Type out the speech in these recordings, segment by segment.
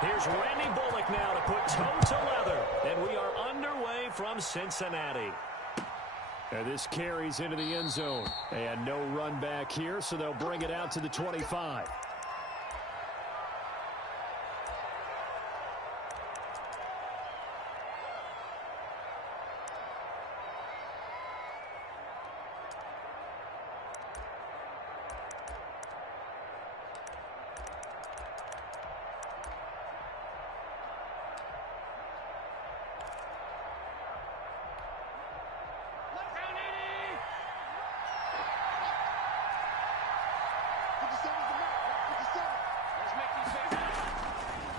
Here's Randy Bullock now to put toe to leather. And we are underway from Cincinnati. And this carries into the end zone. And no run back here, so they'll bring it out to the 25.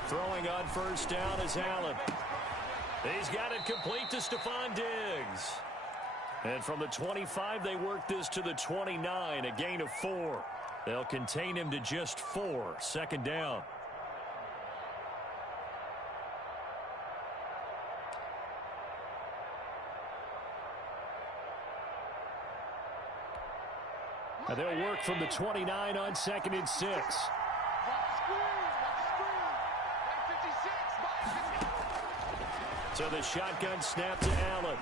Throwing on first down is Allen. He's got it complete to Stephon Diggs. And from the 25, they work this to the 29, a gain of 4. They'll contain him to just 4, second down. And they'll work from the 29 on 2nd and 6. So the shotgun snap to Allen.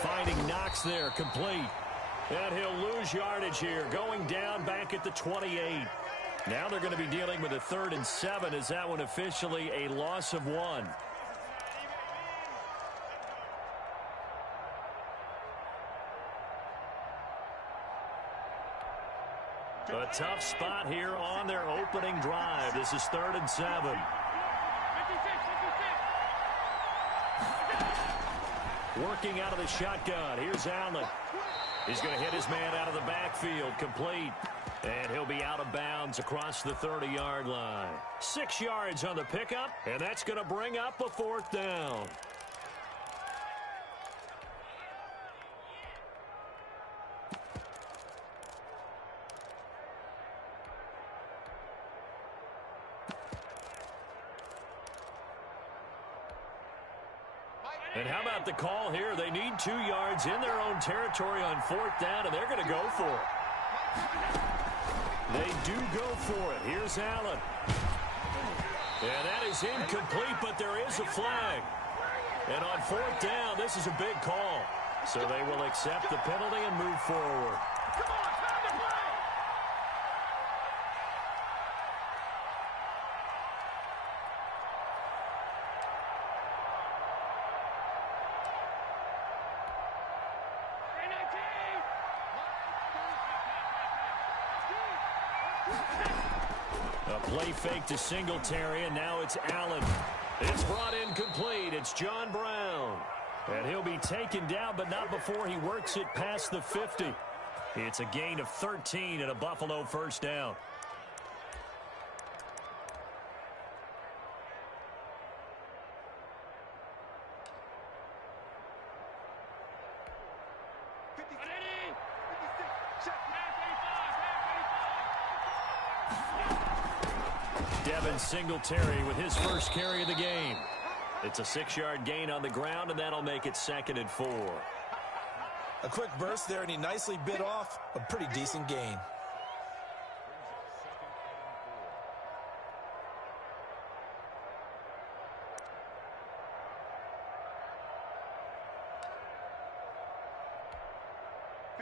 Finding Knox there, complete. And he'll lose yardage here, going down back at the 28. Now they're going to be dealing with a 3rd and 7 as that one officially a loss of 1. A tough spot here on their opening drive. This is 3rd and 7. Working out of the shotgun. Here's Allen. He's going to hit his man out of the backfield. Complete. And he'll be out of bounds across the 30-yard line. 6 yards on the pickup, and that's going to bring up a 4th down. And how about the call here? They need 2 yards in their own territory on 4th down, and they're going to go for it. They do go for it. Here's Allen. And that is incomplete, but there is a flag. And on 4th down, this is a big call. So they will accept the penalty and move forward. A play fake to Singletary, and now it's Allen. It's brought in complete. It's John Brown. And he'll be taken down, but not before he works it past the 50. It's a gain of 13 and a Buffalo first down. Devin Singletary with his first carry of the game. It's a 6-yard gain on the ground, and that'll make it 2nd and 4. A quick burst there, and he nicely bit off a pretty decent gain.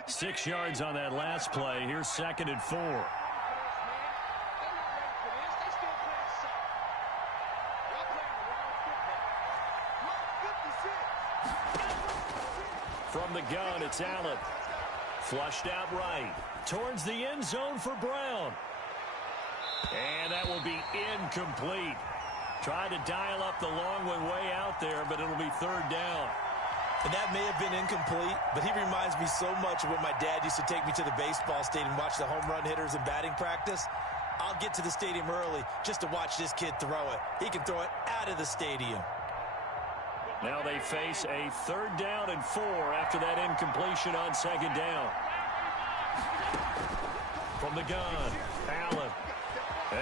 Six yards on that last play. Here's 2nd and 4. From the gun, it's Allen. Flushed out right. Towards the end zone for Brown. And that will be incomplete. Tried to dial up the long one way out there, but it'll be 3rd down. And that may have been incomplete, but he reminds me so much of when my dad used to take me to the baseball stadium and watch the home run hitters in batting practice. I'll get to the stadium early just to watch this kid throw it. He can throw it out of the stadium. Now they face a 3rd down and 4 after that incompletion on 2nd down. From the gun, Allen.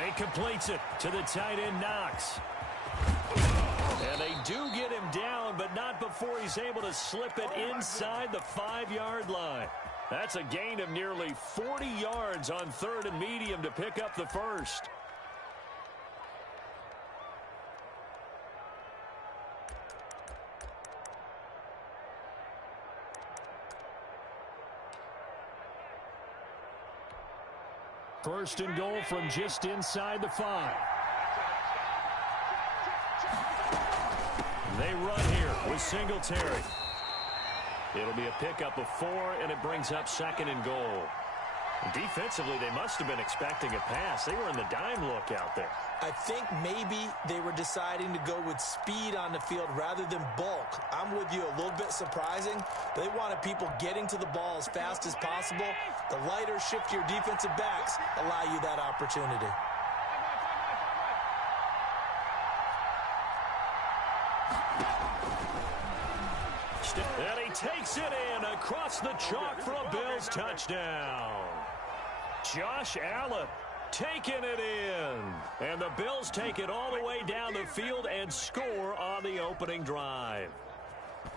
He completes it to the tight end, Knox. And they do get him down, but not before he's able to slip it inside the 5-yard line. That's a gain of nearly 40 yards on 3rd and medium to pick up the first. First and goal from just inside the 5. They run here with Singletary. It'll be a pickup of 4, and it brings up second and goal. Defensively, they must have been expecting a pass. They were in the dime look out there. I think maybe they were deciding to go with speed on the field rather than bulk. I'm with you, a little bit surprising. They wanted people getting to the ball as fast as possible. The lighter, shiftier defensive backs allow you that opportunity. And he takes it in across the chalk for a Bills touchdown. Josh Allen taking it in. And the Bills take it all the way down the field and score on the opening drive.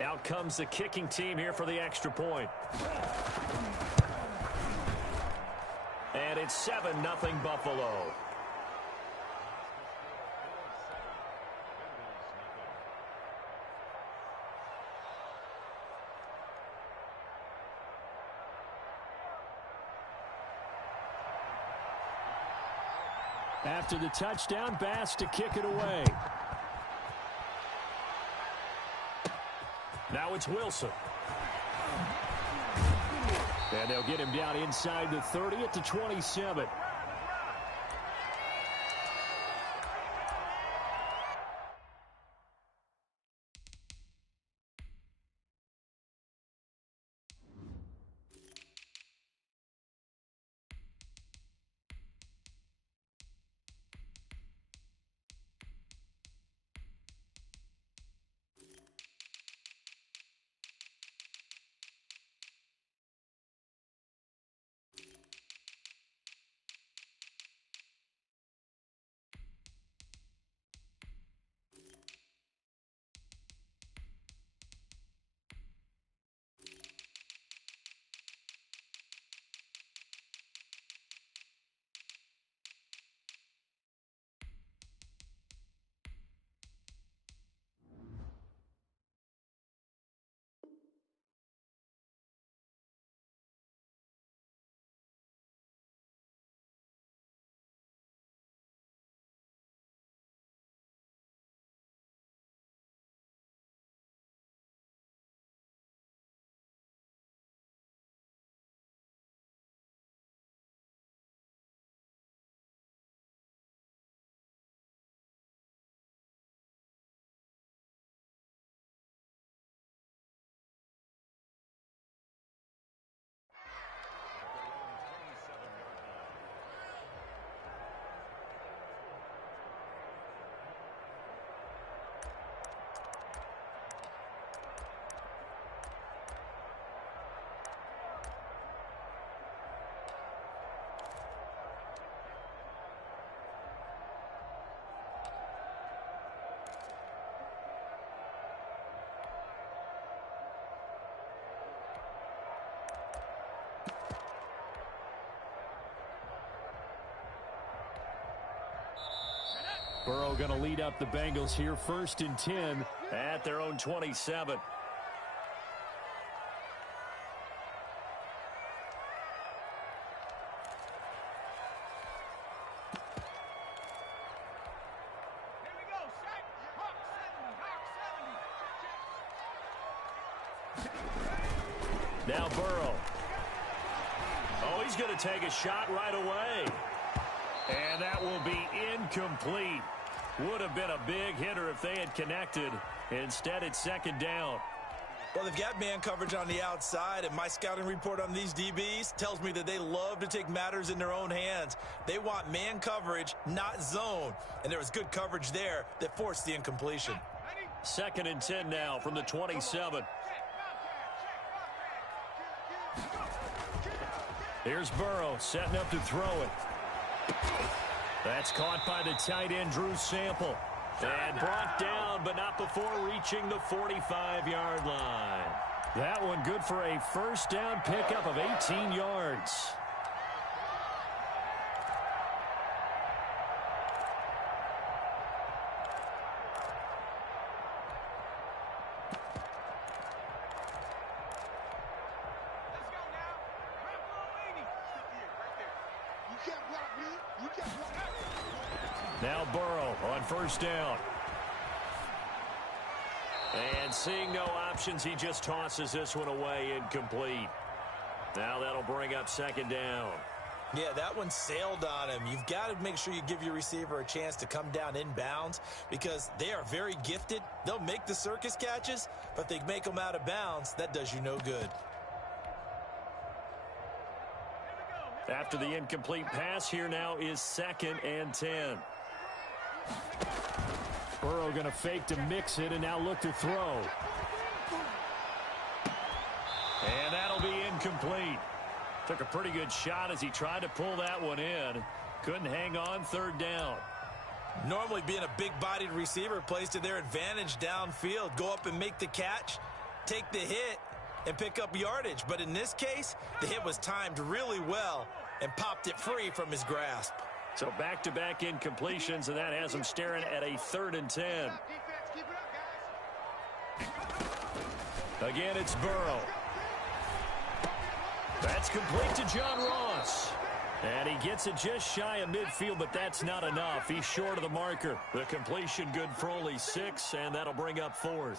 Out comes the kicking team here for the extra point. And it's 7-0 Buffalo. After the touchdown, Bass to kick it away. Now it's Wilson. And they'll get him down inside the 30 at the 27. Burrow going to lead up the Bengals here, 1st and 10 at their own 27. Now Burrow. Oh, he's going to take a shot right away. And that will be incomplete. Would have been a big hitter if they had connected. Instead, it's 2nd down. Well, they've got man coverage on the outside, and my scouting report on these DBs tells me that they love to take matters in their own hands. They want man coverage, not zone. And there was good coverage there that forced the incompletion. 2nd and 10 now from the 27. Here's Burrow setting up to throw it. That's caught by the tight end, Drew Sample. And brought down, but not before reaching the 45-yard line. That one good for a 1st down pickup of 18 yards. Let's go now. You can't block Now Burrow on first down. And seeing no options, he just tosses this one away, incomplete. Now that'll bring up second down. Yeah, that one sailed on him. You've got to make sure you give your receiver a chance to come down inbounds because they are very gifted. They'll make the circus catches, but they make them out of bounds. That does you no good. After the incomplete pass, here now is 2nd and 10. Burrow going to fake to mix it and now look to throw. And that'll be incomplete. Took a pretty good shot as he tried to pull that one in. Couldn't hang on, 3rd down. Normally being a big-bodied receiver plays to their advantage downfield. Go up and make the catch, take the hit, and pick up yardage. But in this case, the hit was timed really well and popped it free from his grasp. So back-to-back incompletions, and that has him staring at a 3rd and 10. Again, it's Burrow. That's complete to John Ross. And he gets it just shy of midfield, but that's not enough. He's short of the marker. The completion good for only 6, and that'll bring up 4th.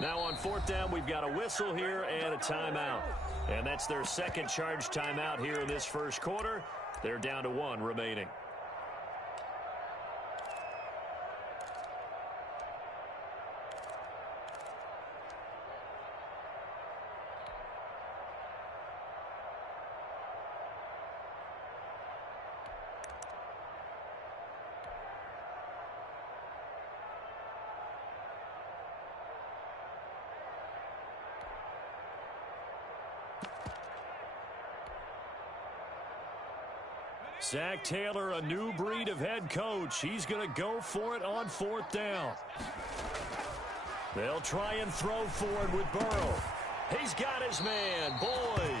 Now on 4th down, we've got a whistle here and a timeout. And that's their second charge timeout here in this first quarter. They're down to 1 remaining. Zach Taylor, a new breed of head coach. He's going to go for it on 4th down. They'll try and throw forward with Burrow. He's got his man, Boyd.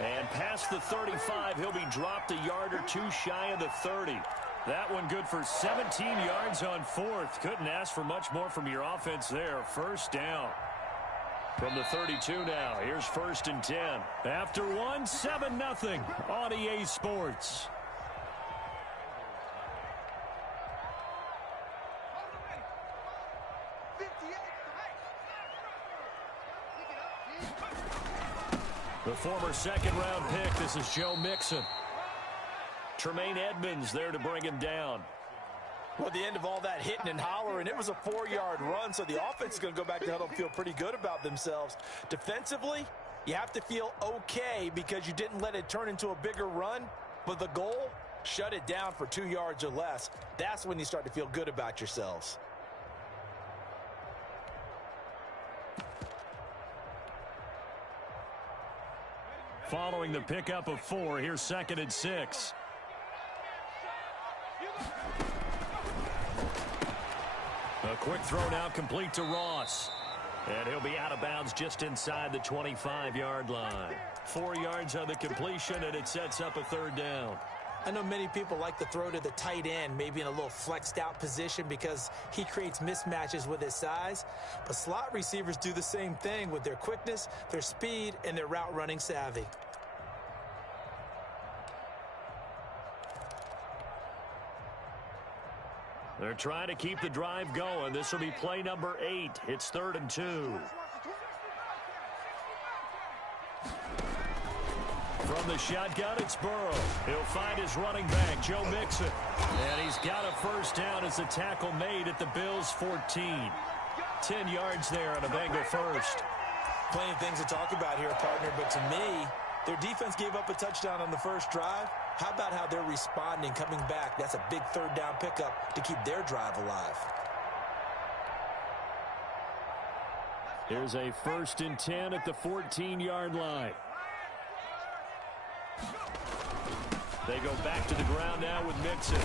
And past the 35, he'll be dropped a yard or 2 shy of the 30. That one good for 17 yards on 4th. Couldn't ask for much more from your offense there. 1st down. From the 32 now, here's 1st and 10. After 1, 7-0 on EA Sports. The former 2nd-round pick, this is Joe Mixon. Tremaine Edmonds there to bring him down. Well, at the end of all that hitting and hollering, it was a 4-yard run, so the offense is going to go back to huddle and feel pretty good about themselves. Defensively, you have to feel okay because you didn't let it turn into a bigger run, but the goal, shut it down for 2 yards or less. That's when you start to feel good about yourselves. Following the pickup of 4, here's 2nd and 6. A quick throw now complete to Ross. And he'll be out of bounds just inside the 25-yard line. 4 yards on the completion, and it sets up a 3rd down. I know many people like to throw to the tight end, maybe in a little flexed out position because he creates mismatches with his size. But slot receivers do the same thing with their quickness, their speed, and their route running savvy. They're trying to keep the drive going. This will be play number 8. It's 3rd and 2. From the shotgun, it's Burrow. He'll find his running back, Joe Mixon. And he's got a 1st down as the tackle made at the Bills' 14. 10 yards there on a Bengal 1st. Plenty of things to talk about here, partner, but to me, their defense gave up a touchdown on the first drive. How about how they're responding, coming back? That's a big 3rd down pickup to keep their drive alive. Here's a 1st and 10 at the 14-yard line. They go back to the ground now with Mixon.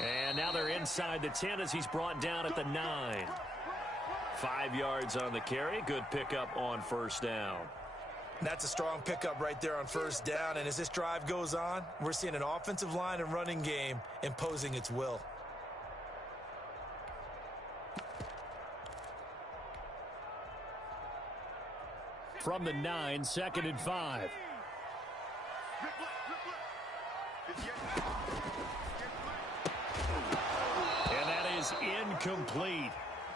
And now they're inside the 10 as he's brought down at the 9. 5 yards on the carry. Good pickup on 1st down. That's a strong pickup right there on 1st down. And as this drive goes on, we're seeing an offensive line and running game imposing its will. From the 9, 2nd and 5. And that is incomplete.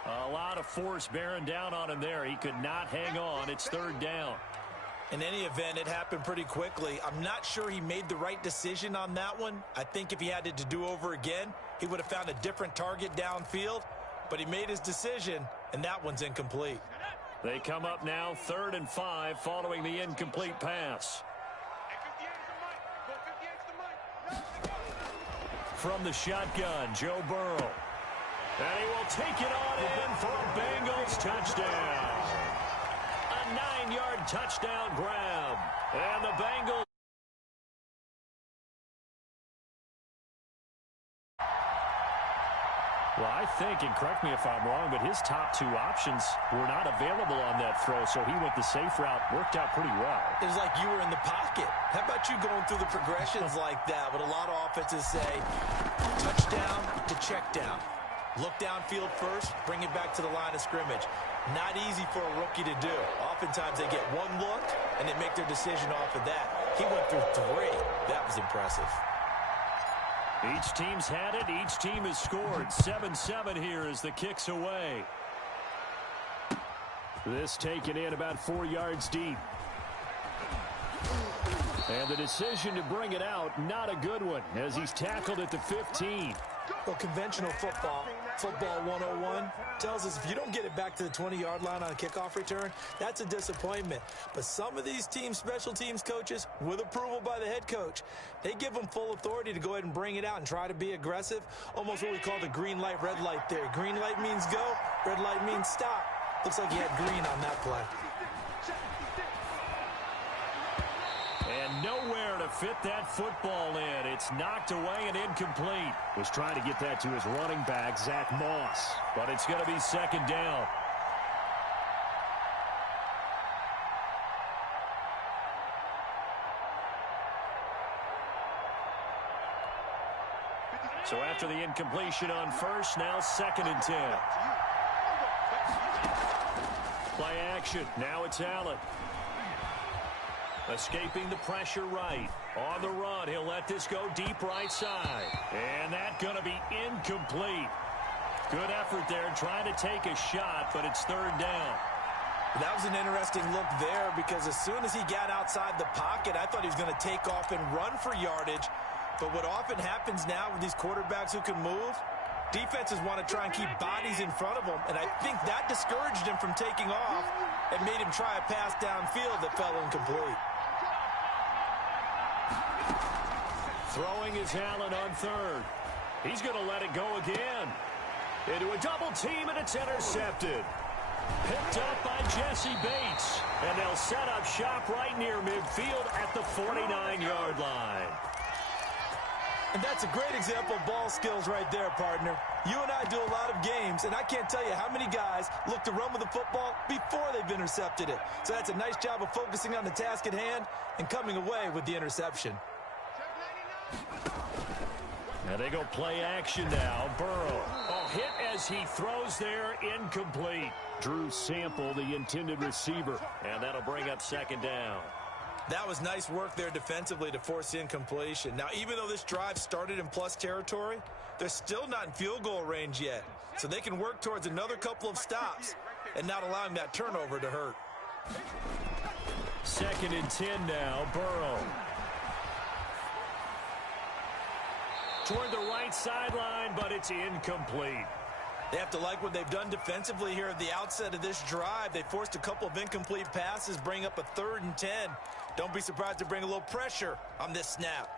A lot of force bearing down on him there. He could not hang on. It's third down. In any event, it happened pretty quickly. I'm not sure he made the right decision on that one. I think if he had it to do over again, he would have found a different target downfield. But he made his decision, and that one's incomplete. They come up now 3rd and 5 following the incomplete pass. From the shotgun, Joe Burrow. And he will take it on in for a Bengals touchdown. A 9-yard touchdown grab. And the Bengals. Well, I think, and correct me if I'm wrong, but his top 2 options were not available on that throw, so he went the safe route. Worked out pretty well. It was like you were in the pocket. How about you going through the progressions like that? What a lot of offenses say, touchdown to check down. Look downfield first, bring it back to the line of scrimmage. Not easy for a rookie to do. Oftentimes they get one look, and they make their decision off of that. He went through 3. That was impressive. Each team's had it. Each team has scored. 7-7 here as the kick's away. This taken in about 4 yards deep. And the decision to bring it out, not a good one, as he's tackled at the 15. Well, conventional football 101, tells us if you don't get it back to the 20-yard line on a kickoff return, that's a disappointment. But some of these teams, special teams coaches, with approval by the head coach, they give them full authority to go ahead and bring it out and try to be aggressive, almost what we call the green light, red light theory. Green light means go, red light means stop. Looks like he had green on that play. And nowhere to fit that football in. It's knocked away and incomplete. Was trying to get that to his running back, Zach Moss. But it's going to be 2nd down. So after the incompletion on first, now 2nd and 10. Play action. Now it's Allen. Escaping the pressure right. On the run, he'll let this go deep right side. And that's going to be incomplete. Good effort there trying to take a shot, but it's 3rd down. That was an interesting look there because as soon as he got outside the pocket, I thought he was going to take off and run for yardage. But what often happens now with these quarterbacks who can move, defenses want to try and keep bodies in front of them, and I think that discouraged him from taking off and made him try a pass downfield that fell incomplete. Throwing is Allen on 3rd. He's going to let it go again. Into a double team, and it's intercepted. Picked up by Jesse Bates. And they'll set up shop right near midfield at the 49-yard line. And that's a great example of ball skills right there, partner. You and I do a lot of games, and I can't tell you how many guys look to run with the football before they've intercepted it. So that's a nice job of focusing on the task at hand and coming away with the interception. And they go play action now. Burrow. Oh, hit as he throws there, incomplete. Drew Sample, the intended receiver. And that'll bring up 2nd down. That was nice work there defensively to force incompletion. Now, even though this drive started in plus territory, they're still not in field goal range yet. So they can work towards another couple of stops and not allowing that turnover to hurt. 2nd and 10 now. Burrow. Toward the right sideline, but it's incomplete. They have to like what they've done defensively here at the outset of this drive. They forced a couple of incomplete passes, bring up a 3rd and 10. Don't be surprised to bring a little pressure on this snap.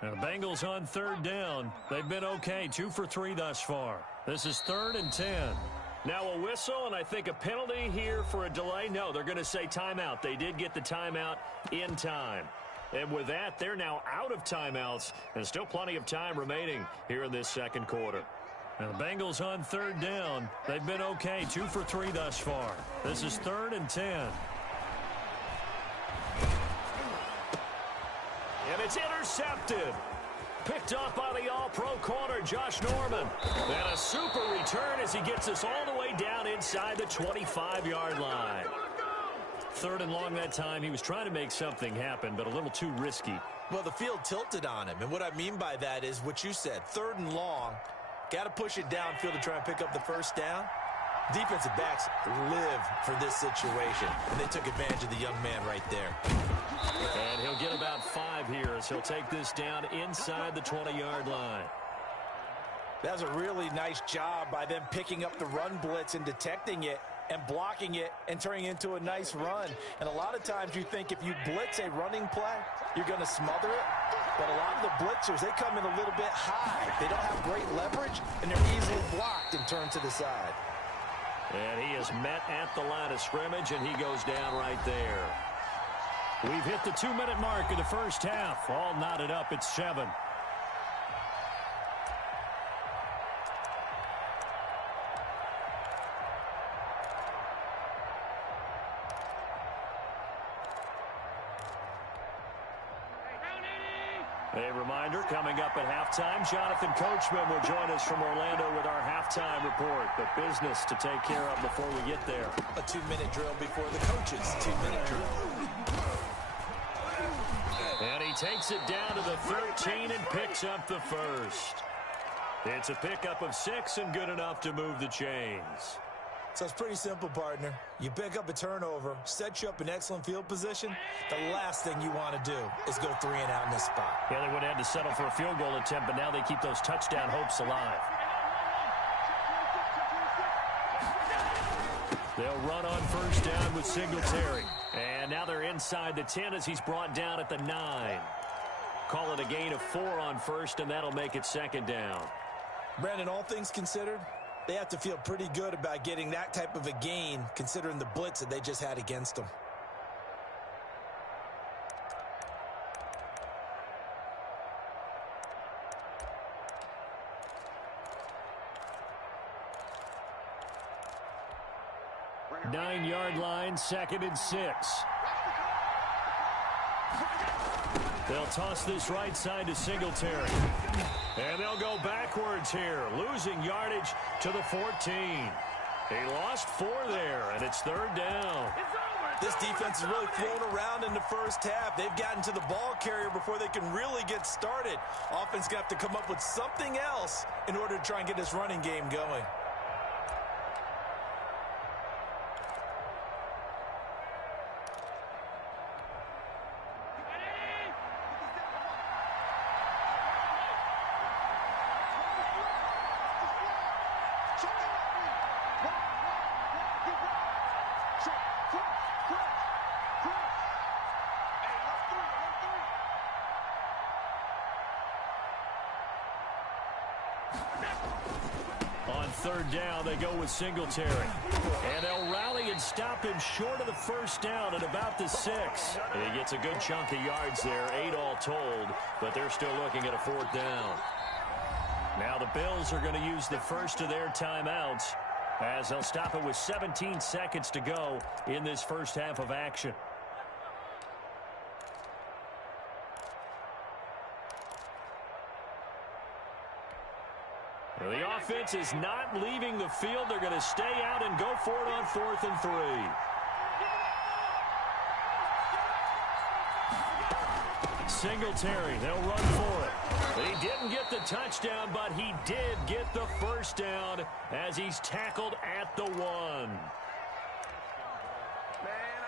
And the Bengals on 3rd down. They've been okay, 2 for 3 thus far. This is 3rd and 10. Now a whistle, and I think a penalty here for a delay. No, they're going to say timeout. They did get the timeout in time. And with that, they're now out of timeouts, and still plenty of time remaining here in this 2nd quarter. Now the Bengals on third down. They've been okay, 2 for 3 thus far. This is 3rd and 10. And it's intercepted. Picked off by the all-pro corner, Josh Norman. And a super return as he gets us all the way down inside the 25-yard line. 3rd and long that time. He was trying to make something happen, but a little too risky. Well, the field tilted on him, and what I mean by that is what you said. 3rd and long. Got to push it downfield to try and pick up the first down. Defensive backs live for this situation, and they took advantage of the young man right there. And he'll get about 5 here as he'll take this down inside the 20-yard line. That was a really nice job by them picking up the run blitz and detecting it and blocking it and turning it into a nice run. And a lot of times you think if you blitz a running play, you're going to smother it. But a lot of the blitzers, they come in a little bit high. They don't have great leverage, and they're easily blocked and turned to the side. And he is met at the line of scrimmage, and he goes down right there. We've hit the 2-minute mark of the first half. All knotted up at 7. A reminder, coming up at halftime, Jonathan Coachman will join us from Orlando with our halftime report. But business to take care of before we get there. A 2-minute drill before the coaches' 2-minute drill. And he takes it down to the 13 and picks up the first. It's a pickup of 6 and good enough to move the chains. So it's pretty simple, partner. You pick up a turnover, set you up in excellent field position. The last thing you want to do is go 3 and out in this spot. Yeah, they would have had to settle for a field goal attempt, but now they keep those touchdown hopes alive. They'll run on first down with Singletary. And now they're inside the 10 as he's brought down at the 9. Call it a gain of 4 on first, and that'll make it 2nd down. Brandon, all things considered, they have to feel pretty good about getting that type of a gain, considering the blitz that they just had against them. Nine-yard line, 2nd and 6. They'll toss this right side to Singletary. And they'll go backwards here, losing yardage to the 14. He lost 4 there, and it's 3rd down. This defense is really thrown around in the first half. They've gotten to the ball carrier before they can really get started. Offense going to have to come up with something else in order to try and get this running game going. On 3rd down, they go with Singletary. And they'll rally and stop him short of the first down at about the 6. And he gets a good chunk of yards there, 8 all told, but they're still looking at a 4th down. Now the Bills are going to use the first of their timeouts as they'll stop it with 17 seconds to go in this first half of action. The offense is not leaving the field. They're going to stay out and go for it on 4th and 3. Singletary, they'll run for it. He didn't get the touchdown, but he did get the first down as he's tackled at the 1. Man,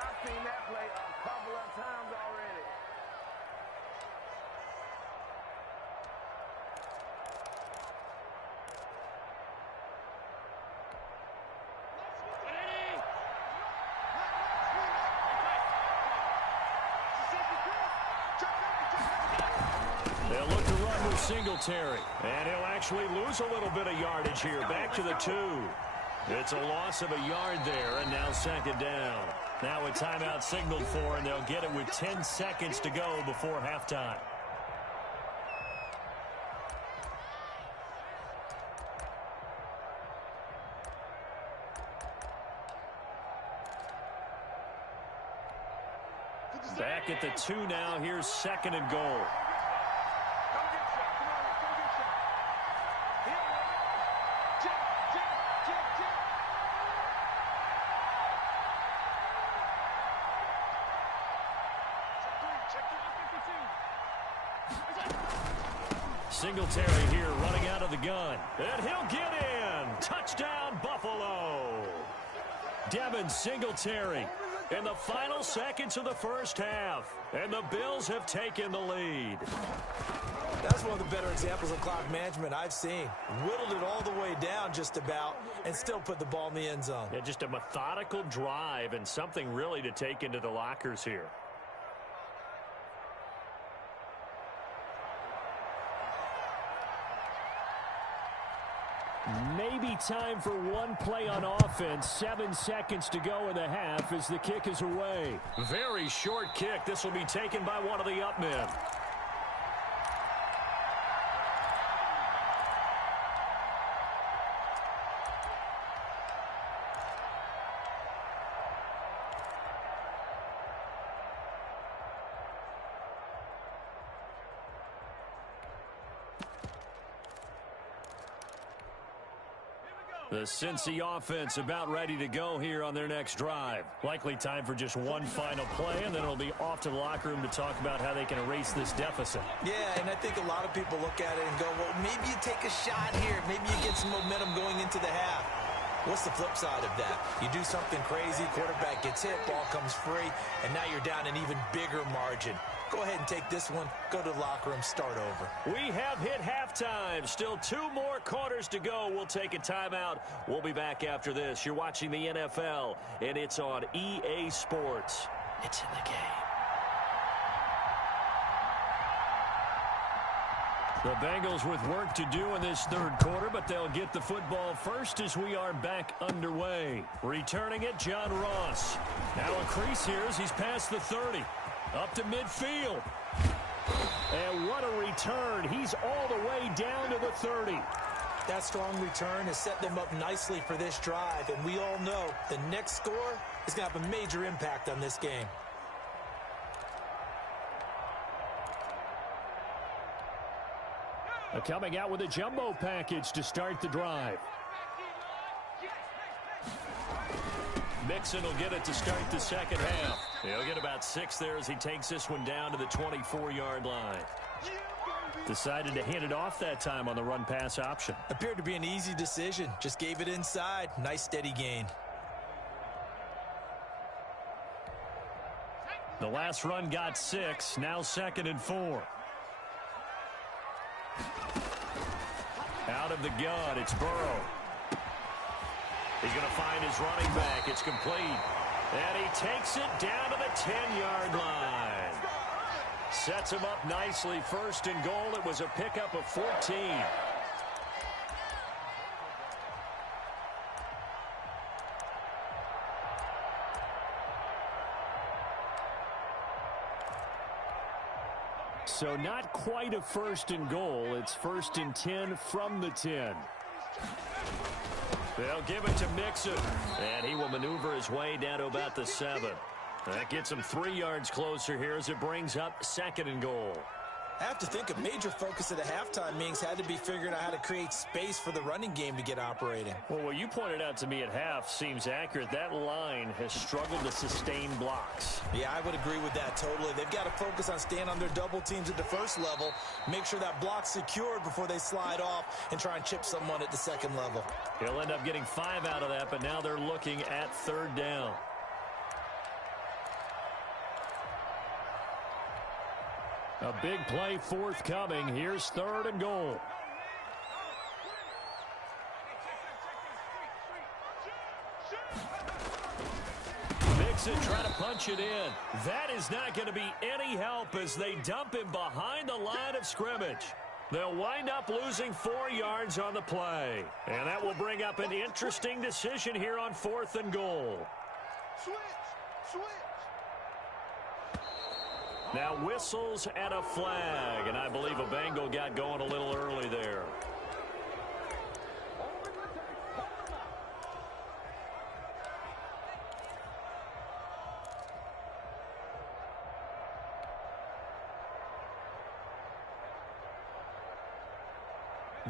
I've seen that play a couple of times already. They'll look to run with Singletary. And he'll actually lose a little bit of yardage here. Back to the 2. It's a loss of a yard there, and now 2nd down. Now a timeout signaled for, and they'll get it with 10 seconds to go before halftime. Back at the 2 now. Here's 2nd and goal. Singletary here running out of the gun. And he'll get in. Touchdown, Buffalo. Devin Singletary in the final seconds of the first half. And the Bills have taken the lead. That's one of the better examples of clock management I've seen. Whittled it all the way down just about and still put the ball in the end zone. Yeah, just a methodical drive and something really to take into the lockers here. Maybe time for one play on offense. 7 seconds to go in the half as the kick is away. Very short kick. This will be taken by one of the up men. The Cincy offense about ready to go here on their next drive. Likely time for just one final play, and then it'll be off to the locker room to talk about how they can erase this deficit. Yeah, and I think a lot of people look at it and go, well, maybe you take a shot here. Maybe you get some momentum going into the half. What's the flip side of that? You do something crazy, quarterback gets hit, ball comes free, and now you're down an even bigger margin. Go ahead and take this one, go to the locker room, start over. We have hit halftime. Still 2 more quarters to go. We'll take a timeout. We'll be back after this. You're watching the NFL, and it's on EA Sports. It's in the game. The Bengals with work to do in this third quarter, but they'll get the football first as we are back underway. Returning it, John Ross. Now a crease here as he's past the 30. Up to midfield. And what a return. He's all the way down to the 30. That strong return has set them up nicely for this drive, and we all know the next score is going to have a major impact on this game. Coming out with a jumbo package to start the drive. Mixon will get it to start the second half. He'll get about 6 there as he takes this one down to the 24-yard line. Decided to hand it off that time on the run-pass option. Appeared to be an easy decision. Just gave it inside. Nice steady gain. The last run got 6. Now 2nd and 4. Out of the gun, it's Burrow. He's going to find his running back. It's complete. And he takes it down to the 10-yard line. Sets him up nicely. 1st and goal. It was a pickup of 14. So not quite a 1st and goal. It's 1st and 10 from the 10. They'll give it to Mixon. And he will maneuver his way down to about the 7. That gets him 3 yards closer here as it brings up 2nd and goal. I have to think a major focus at the halftime meetings had to be figuring out how to create space for the running game to get operating. Well, what you pointed out to me at half seems accurate. That line has struggled to sustain blocks. Yeah, I would agree with that totally. They've got to focus on staying on their double teams at the first level, make sure that block's secured before they slide off and try and chip someone at the second level. He'll end up getting 5 out of that, but now they're looking at 3rd down. A big play forthcoming. Here's 3rd and goal. Mixon trying to punch it in. That is not going to be any help as they dump him behind the line of scrimmage. They'll wind up losing 4 yards on the play. And that will bring up an interesting decision here on 4th and goal. Switch. Now whistles and a flag, and I believe a Bengal got going a little early there.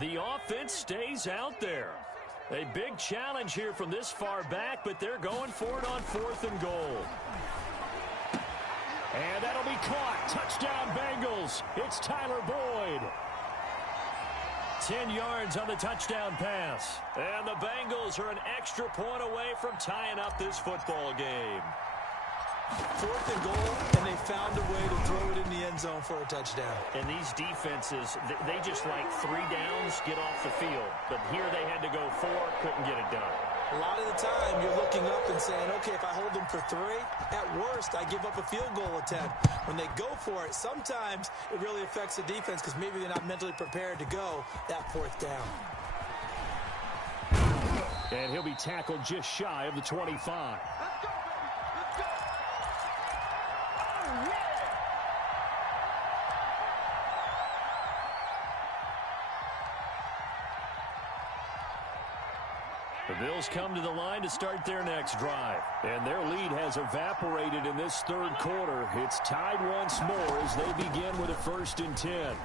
The offense stays out there. A big challenge here from this far back, but they're going for it on 4th and goal. And that'll be caught. Touchdown, Bengals. It's Tyler Boyd. 10 yards on the touchdown pass. And the Bengals are an extra point away from tying up this football game. 4th and goal, and they found a way to throw it in the end zone for a touchdown. And these defenses, they just like 3 downs, get off the field. But here they had to go 4, couldn't get it done. A lot of the time, you're looking up and saying, okay, if I hold them for 3, at worst, I give up a field goal attempt. When they go for it, sometimes it really affects the defense because maybe they're not mentally prepared to go that 4th down. And he'll be tackled just shy of the 25. The Bills come to the line to start their next drive. And their lead has evaporated in this 3rd quarter. It's tied once more as they begin with a 1st and 10.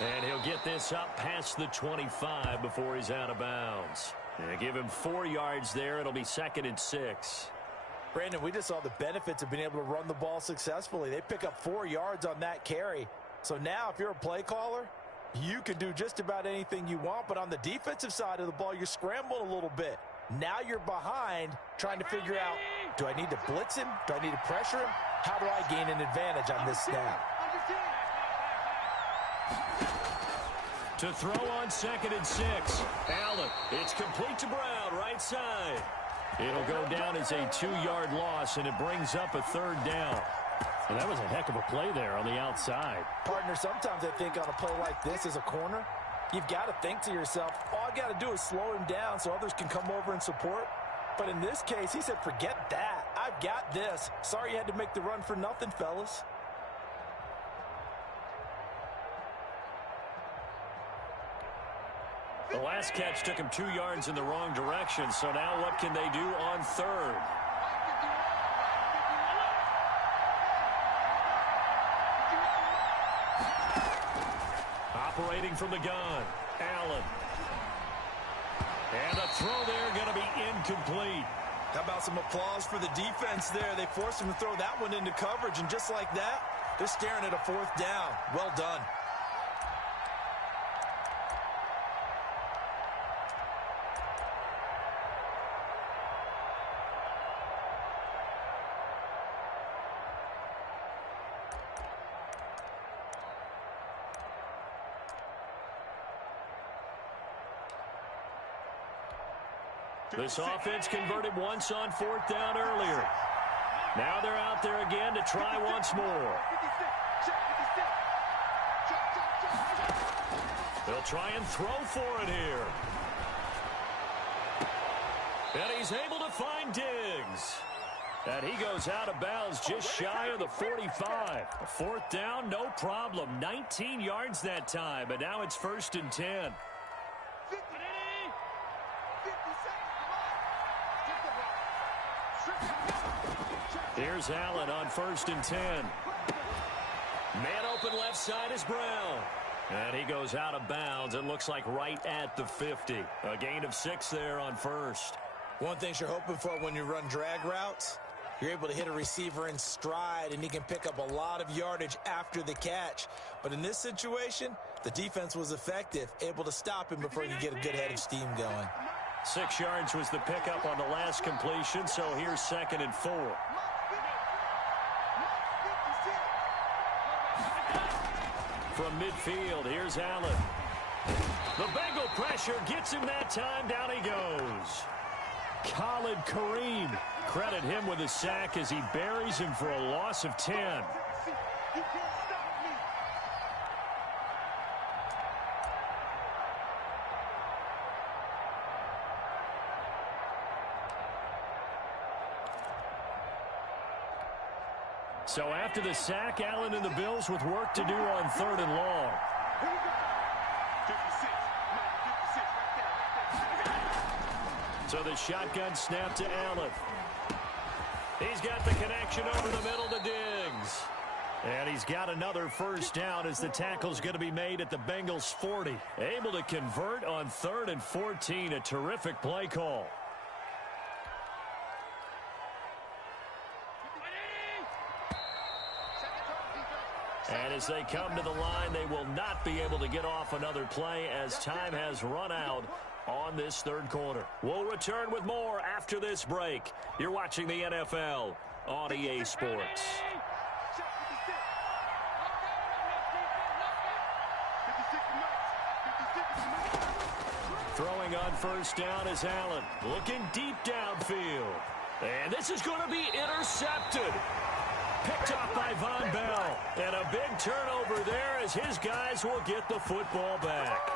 And he'll get this up past the 25 before he's out of bounds. And give him 4 yards there. It'll be 2nd and 6. Brandon, we just saw the benefits of being able to run the ball successfully. They pick up 4 yards on that carry. So now if you're a play caller, you can do just about anything you want, but on the defensive side of the ball, you're scrambling a little bit. Now you're behind trying to figure out, do I need to blitz him? Do I need to pressure him? How do I gain an advantage on this snap? To throw on 2nd and 6. Allen, it's complete to Brown, right side. It'll go down as a 2-yard loss, and it brings up a 3rd down. And that was a heck of a play there on the outside. Partner, sometimes I think on a play like this as a corner, you've got to think to yourself, all I got to do is slow him down so others can come over and support. But in this case, he said, forget that. I've got this. Sorry you had to make the run for nothing, fellas. The last catch took him 2 yards in the wrong direction, so now what can they do on 3rd? Operating from the gun, Allen. And a throw there going to be incomplete. How about some applause for the defense there? They forced him to throw that one into coverage, and just like that, they're staring at a 4th down. Well done. This offense converted once on 4th down earlier. Now they're out there again to try once more. They'll try and throw for it here. And he's able to find Diggs. And he goes out of bounds just shy of the 45. A 4th down, no problem. 19 yards that time, but now it's 1st and 10. Here's Allen on 1st and 10. Man open left side is Brown. And he goes out of bounds. It looks like right at the 50. A gain of 6 there on 1st. One thing you're hoping for when you run drag routes, you're able to hit a receiver in stride, and he can pick up a lot of yardage after the catch. But in this situation, the defense was effective, able to stop him before he could get a good head of steam going. 6 yards was the pickup on the last completion, so here's 2nd and 4. From midfield, here's Allen. The Bengal pressure gets him that time. Down he goes. Khalid Kareem. Credit him with a sack as he buries him for a loss of 10. So after the sack, Allen and the Bills with work to do on 3rd and long. So the shotgun snap to Allen. He's got the connection over the middle to Diggs. And he's got another first down as the tackle's going to be made at the Bengals 40. Able to convert on 3rd and 14. A terrific play call. And as they come to the line, they will not be able to get off another play as time has run out on this 3rd quarter. We'll return with more after this break. You're watching the NFL on EA Sports. Throwing on first down is Allen. Looking deep downfield. And this is going to be intercepted. Picked off by Von Bell. And a big turnover there as his guys will get the football back.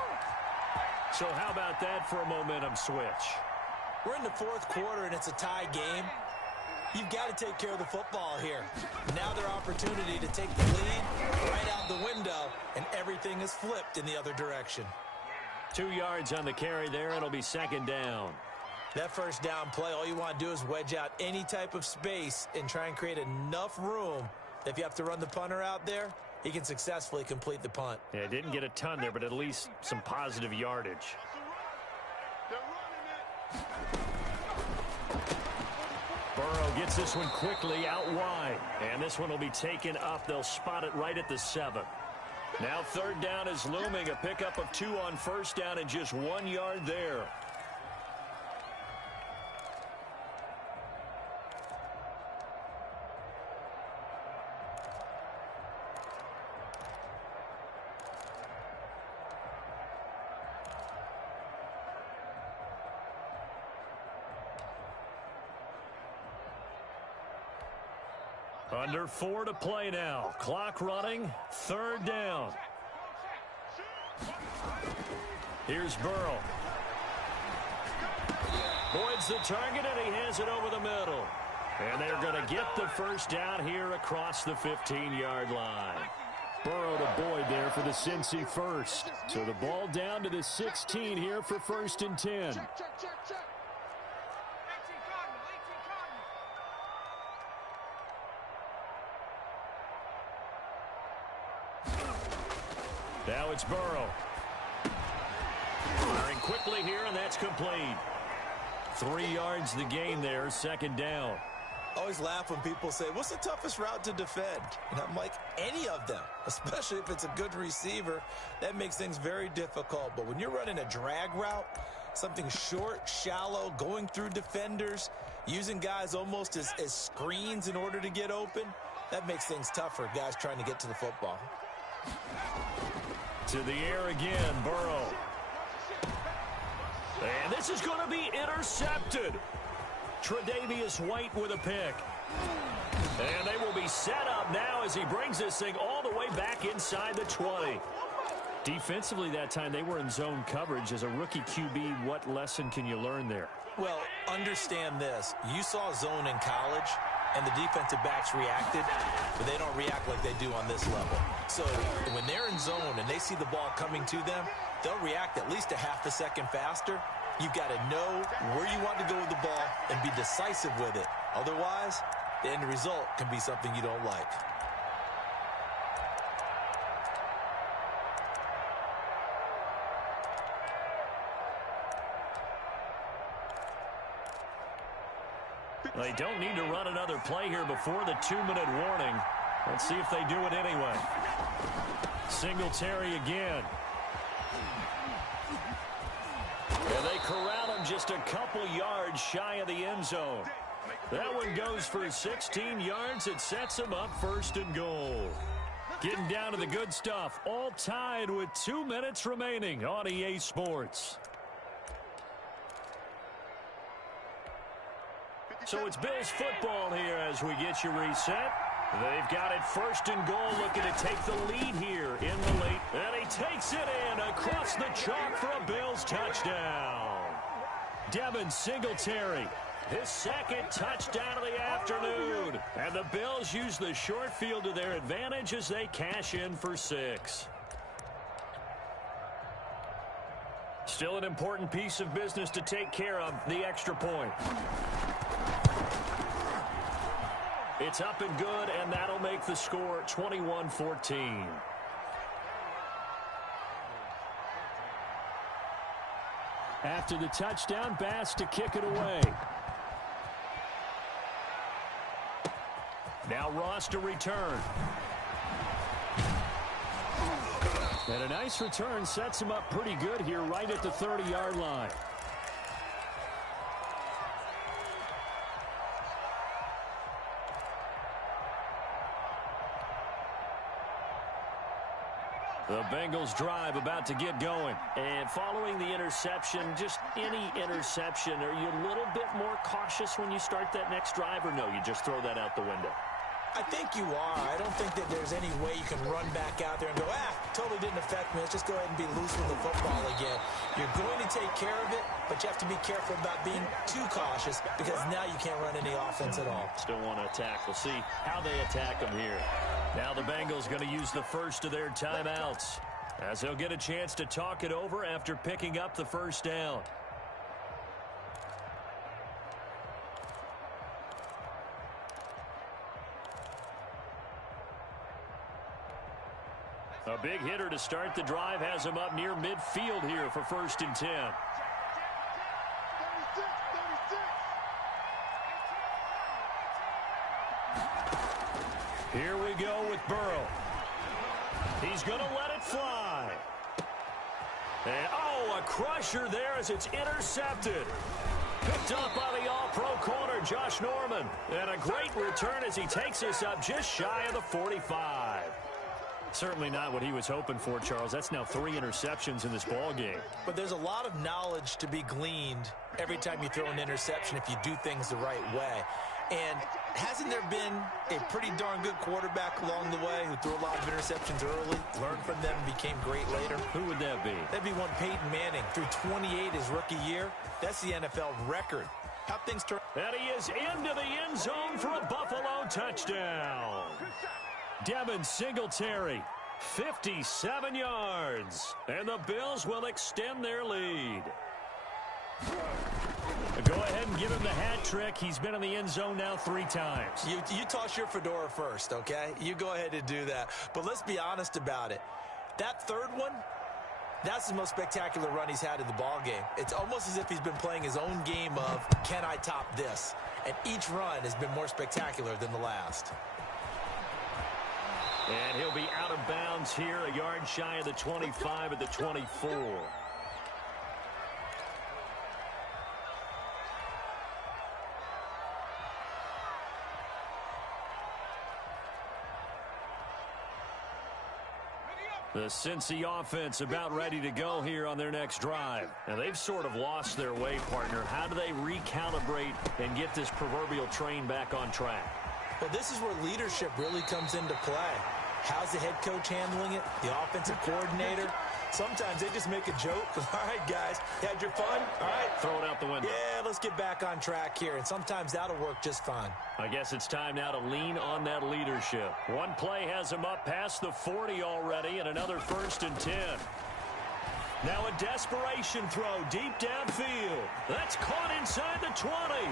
So how about that for a momentum switch? We're in the 4th quarter, and it's a tie game. You've got to take care of the football here. Now their opportunity to take the lead right out the window, and everything is flipped in the other direction. 2 yards on the carry there. It'll be 2nd down. That first down play, all you want to do is wedge out any type of space and try and create enough room. If you have to run the punter out there, he can successfully complete the punt. Yeah, didn't get a ton there, but at least some positive yardage. Burrow gets this one quickly out wide. And this one will be taken up. They'll spot it right at the 7. Now 3rd down is looming. A pickup of 2 on first down and just 1 yard there. Under 4 to play now. Clock running. 3rd down. Here's Burrow. Boyd's the target, and he has it over the middle. And they're going to get the first down here across the 15-yard line. Burrow to Boyd there for the Cincy first. So the ball down to the 16 here for 1st and 10. Now it's Burrow. Firing quickly here, and that's complete. 3 yards the gain there, 2nd down. I always laugh when people say, what's the toughest route to defend? And I'm like, any of them, especially if it's a good receiver. That makes things very difficult. But when you're running a drag route, something short, shallow, going through defenders, using guys almost as screens in order to get open, that makes things tougher, guys trying to get to the football. To the air again, Burrow. And this is going to be intercepted. Tre'Davious White with a pick. And they will be set up now as he brings this thing all the way back inside the 20. Defensively that time, they were in zone coverage. As a rookie QB, what lesson can you learn there? Well, understand this. You saw zone in college, and the defensive backs reacted, but they don't react like they do on this level. So when they're in zone and they see the ball coming to them, they'll react at least a half a second faster. You've got to know where you want to go with the ball and be decisive with it. Otherwise, the end result can be something you don't like. They don't need to run another play here before the 2-minute warning. Let's see if they do it anyway. Singletary again. And they corral him just a couple yards shy of the end zone. That one goes for 16 yards. It sets him up 1st and goal. Getting down to the good stuff. All tied with 2 minutes remaining on EA Sports. So it's Bills football here as we get you reset. They've got it 1st and goal, looking to take the lead here in the late. And he takes it in across the chalk for a Bills touchdown. Devin Singletary, his 2nd touchdown of the afternoon. And the Bills use the short field to their advantage as they cash in for 6. Still an important piece of business to take care of, the extra point. It's up and good, and that'll make the score 21-14. After the touchdown, Bass to kick it away. Now Ross to return. And a nice return sets him up pretty good here right at the 30-yard line. The Bengals drive about to get going. And following the interception, just any interception, are you a little bit more cautious when you start that next drive, or no, you just throw that out the window? I think you are. I don't think that there's any way you can run back out there and go, totally didn't affect me. Let's just go ahead and be loose with the football again. You're going to take care of it, but you have to be careful about being too cautious because now you can't run any offense at all. Still want to attack. We'll see how they attack them here. Now the Bengals going to use the first of their timeouts as they'll get a chance to talk it over after picking up the first down. A big hitter to start the drive has him up near midfield here for 1st and 10. Here we go with Burrow. He's going to let it fly. And, a crusher there as it's intercepted. Picked up by the all-pro corner, Josh Norman. And a great return as he takes us up just shy of the 45. Certainly not what he was hoping for, Charles. That's now 3 interceptions in this ball game. But there's a lot of knowledge to be gleaned every time you throw an interception if you do things the right way. And hasn't there been a pretty darn good quarterback along the way who threw a lot of interceptions early, learned from them, and became great later? Who would that be? That'd be one Peyton Manning. Threw 28 his rookie year. That's the NFL record. How things turn. And he is into the end zone for a Buffalo touchdown. Devin Singletary, 57 yards. And the Bills will extend their lead. Go ahead and give him the hat trick. He's been in the end zone now 3 times. You toss your fedora first, okay? You go ahead and do that. But let's be honest about it. That third one, that's the most spectacular run he's had in the ball game. It's almost as if he's been playing his own game of, can I top this? And each run has been more spectacular than the last. And he'll be out of bounds here, a yard shy of the 25 at the 24. The Cincy offense about ready to go here on their next drive. And they've sort of lost their way, partner. How do they recalibrate and get this proverbial train back on track? Well, this is where leadership really comes into play. How's the head coach handling it? The offensive coordinator? Sometimes they just make a joke. All right, guys, you had your fun? All right. Throw it out the window. Yeah, let's get back on track here. And sometimes that'll work just fine. I guess it's time now to lean on that leadership. One play has him up past the 40 already, and another 1st and 10. Now a desperation throw deep downfield. That's caught inside the 20. And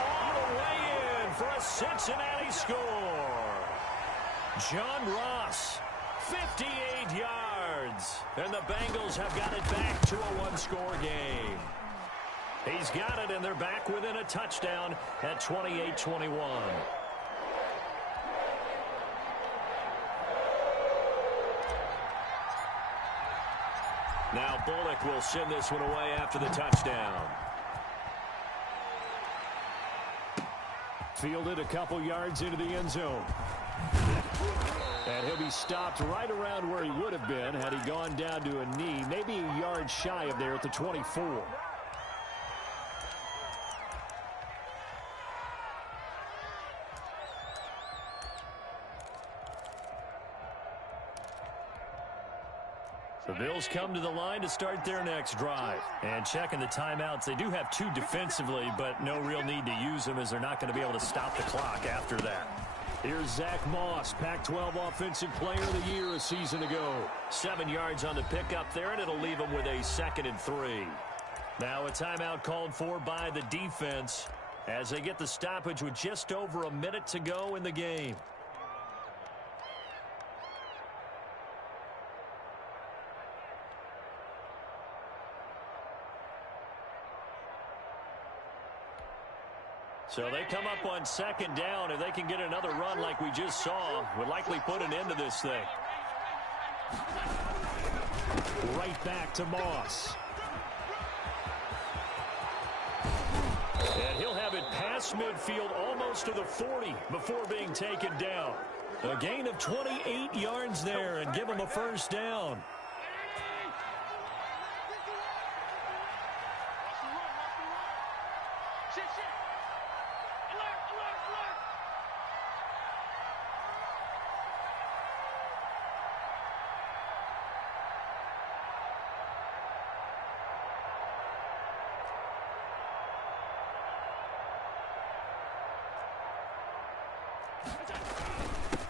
all the way in for a Cincinnati score. John Ross, 58 yards. And the Bengals have got it back to a one-score game. He's got it, and they're back within a touchdown at 28-21. Now Bullock will send this one away after the touchdown. Fielded a couple yards into the end zone. And he'll be stopped right around where he would have been had he gone down to a knee, maybe a yard shy of there at the 24. The Bills come to the line to start their next drive. And checking the timeouts, they do have 2 defensively, but no real need to use them as they're not going to be able to stop the clock after that. Here's Zach Moss, Pac-12 Offensive Player of the Year a season ago. 7 yards on the pickup there, and it'll leave them with a 2nd and 3. Now a timeout called for by the defense. as they get the stoppage with just over a minute to go in the game. So they come up on second down. If they can get another run like we just saw, would likely put an end to this thing. Right back to Moss. And he'll have it past midfield almost to the 40 before being taken down. A gain of 28 yards there and give them a first down.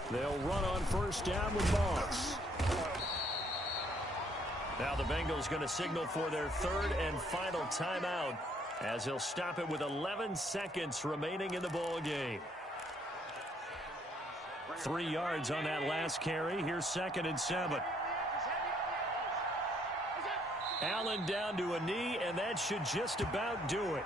They'll run on first down with Moss. Now the Bengals going to signal for their third and final timeout as he'll stop it with 11 seconds remaining in the ball game. 3 yards on that last carry. Here's 2nd and 7. Allen down to a knee, and that should just about do it.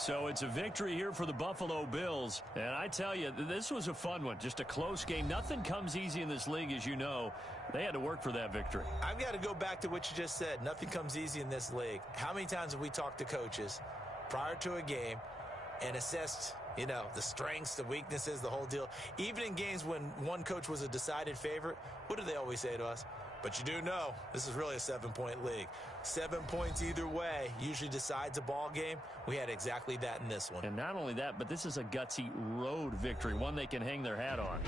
So it's a victory here for the Buffalo Bills. And I tell you, this was a fun one. Just a close game. Nothing comes easy in this league, as you know. They had to work for that victory. I've got to go back to what you just said. Nothing comes easy in this league. How many times have we talked to coaches prior to a game and assessed, you know, the strengths, the weaknesses, the whole deal? Even in games when one coach was a decided favorite, what do they always say to us? But you do know this is really a 7-point league. 7 points either way usually decides a ball game. We had exactly that in this one. And not only that, but this is a gutsy road victory, one they can hang their hat on.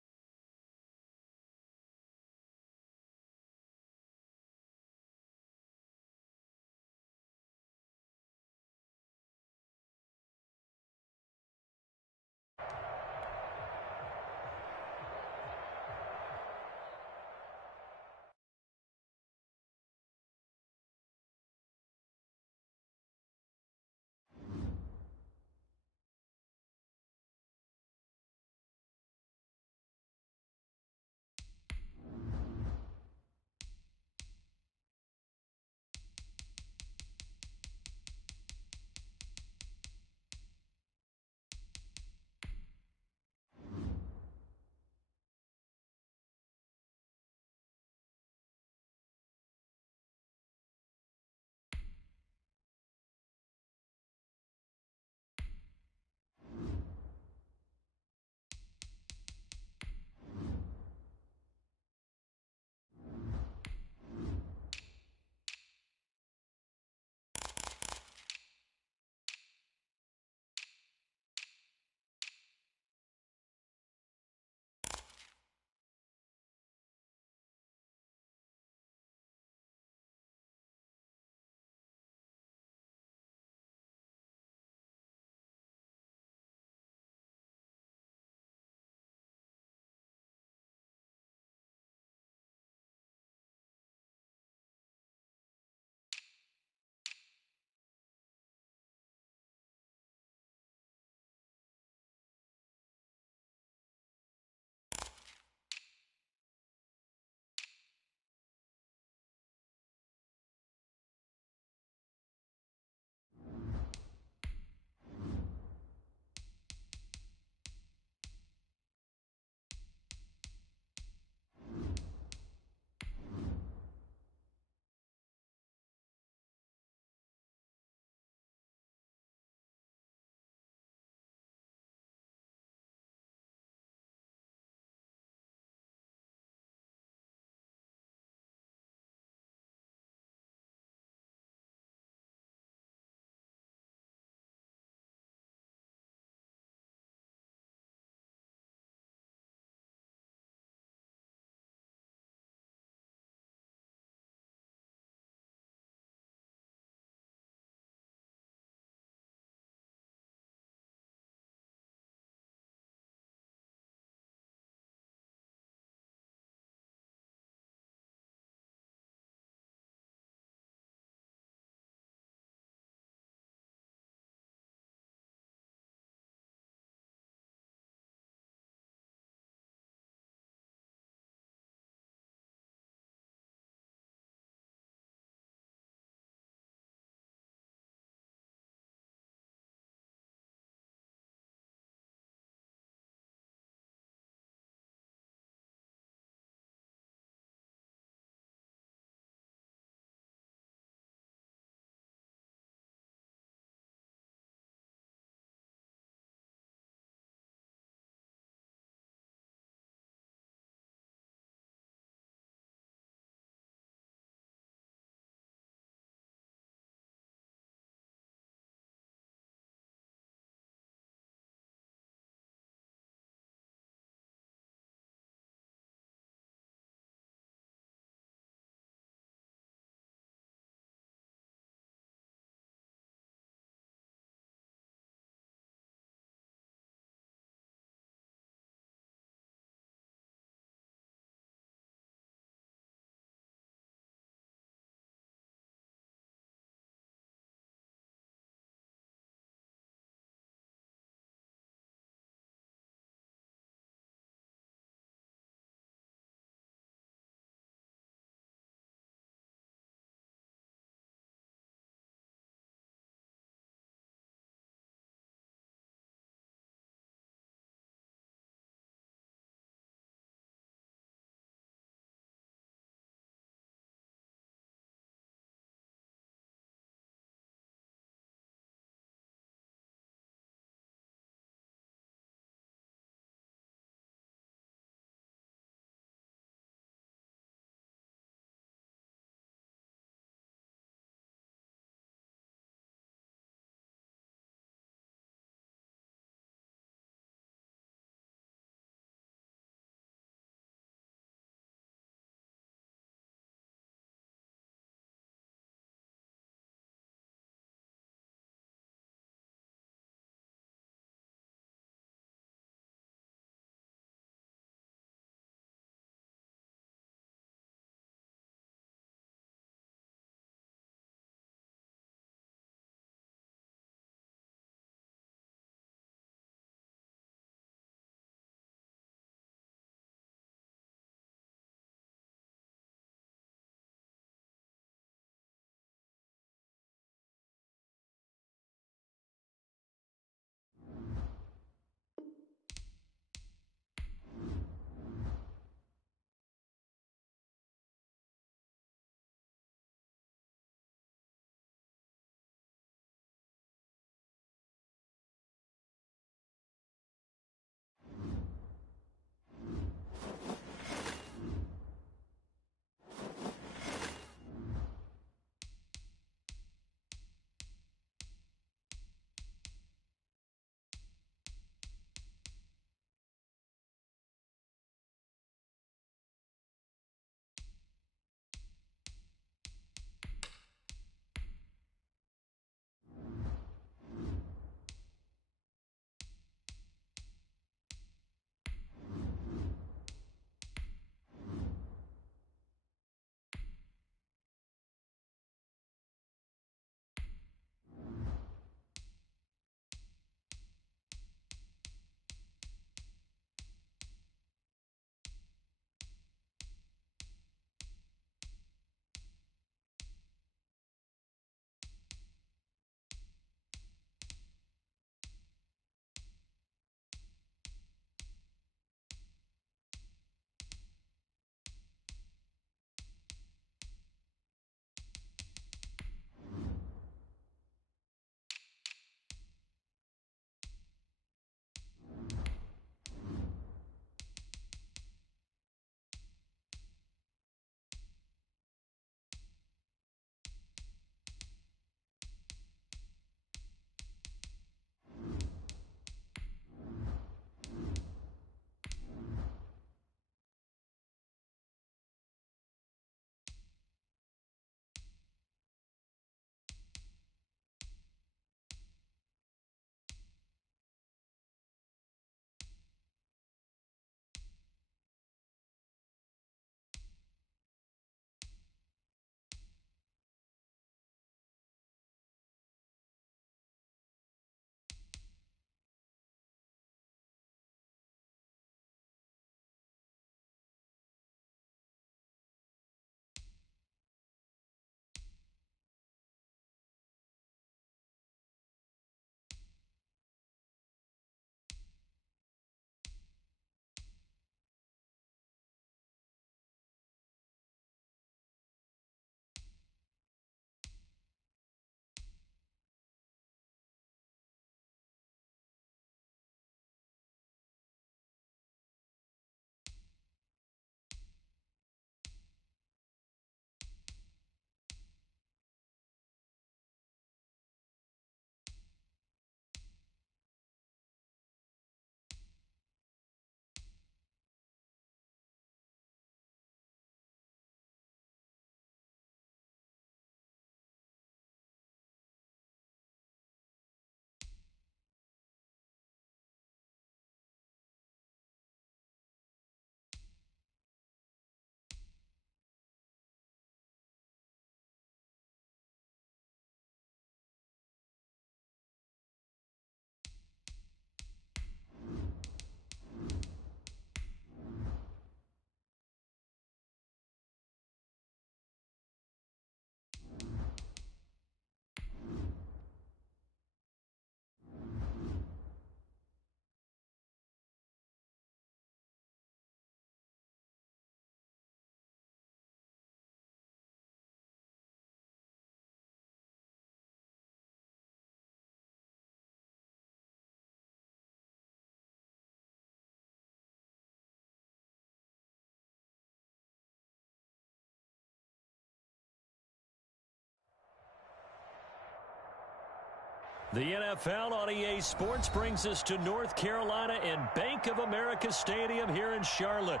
The NFL on EA Sports brings us to North Carolina and Bank of America Stadium here in Charlotte.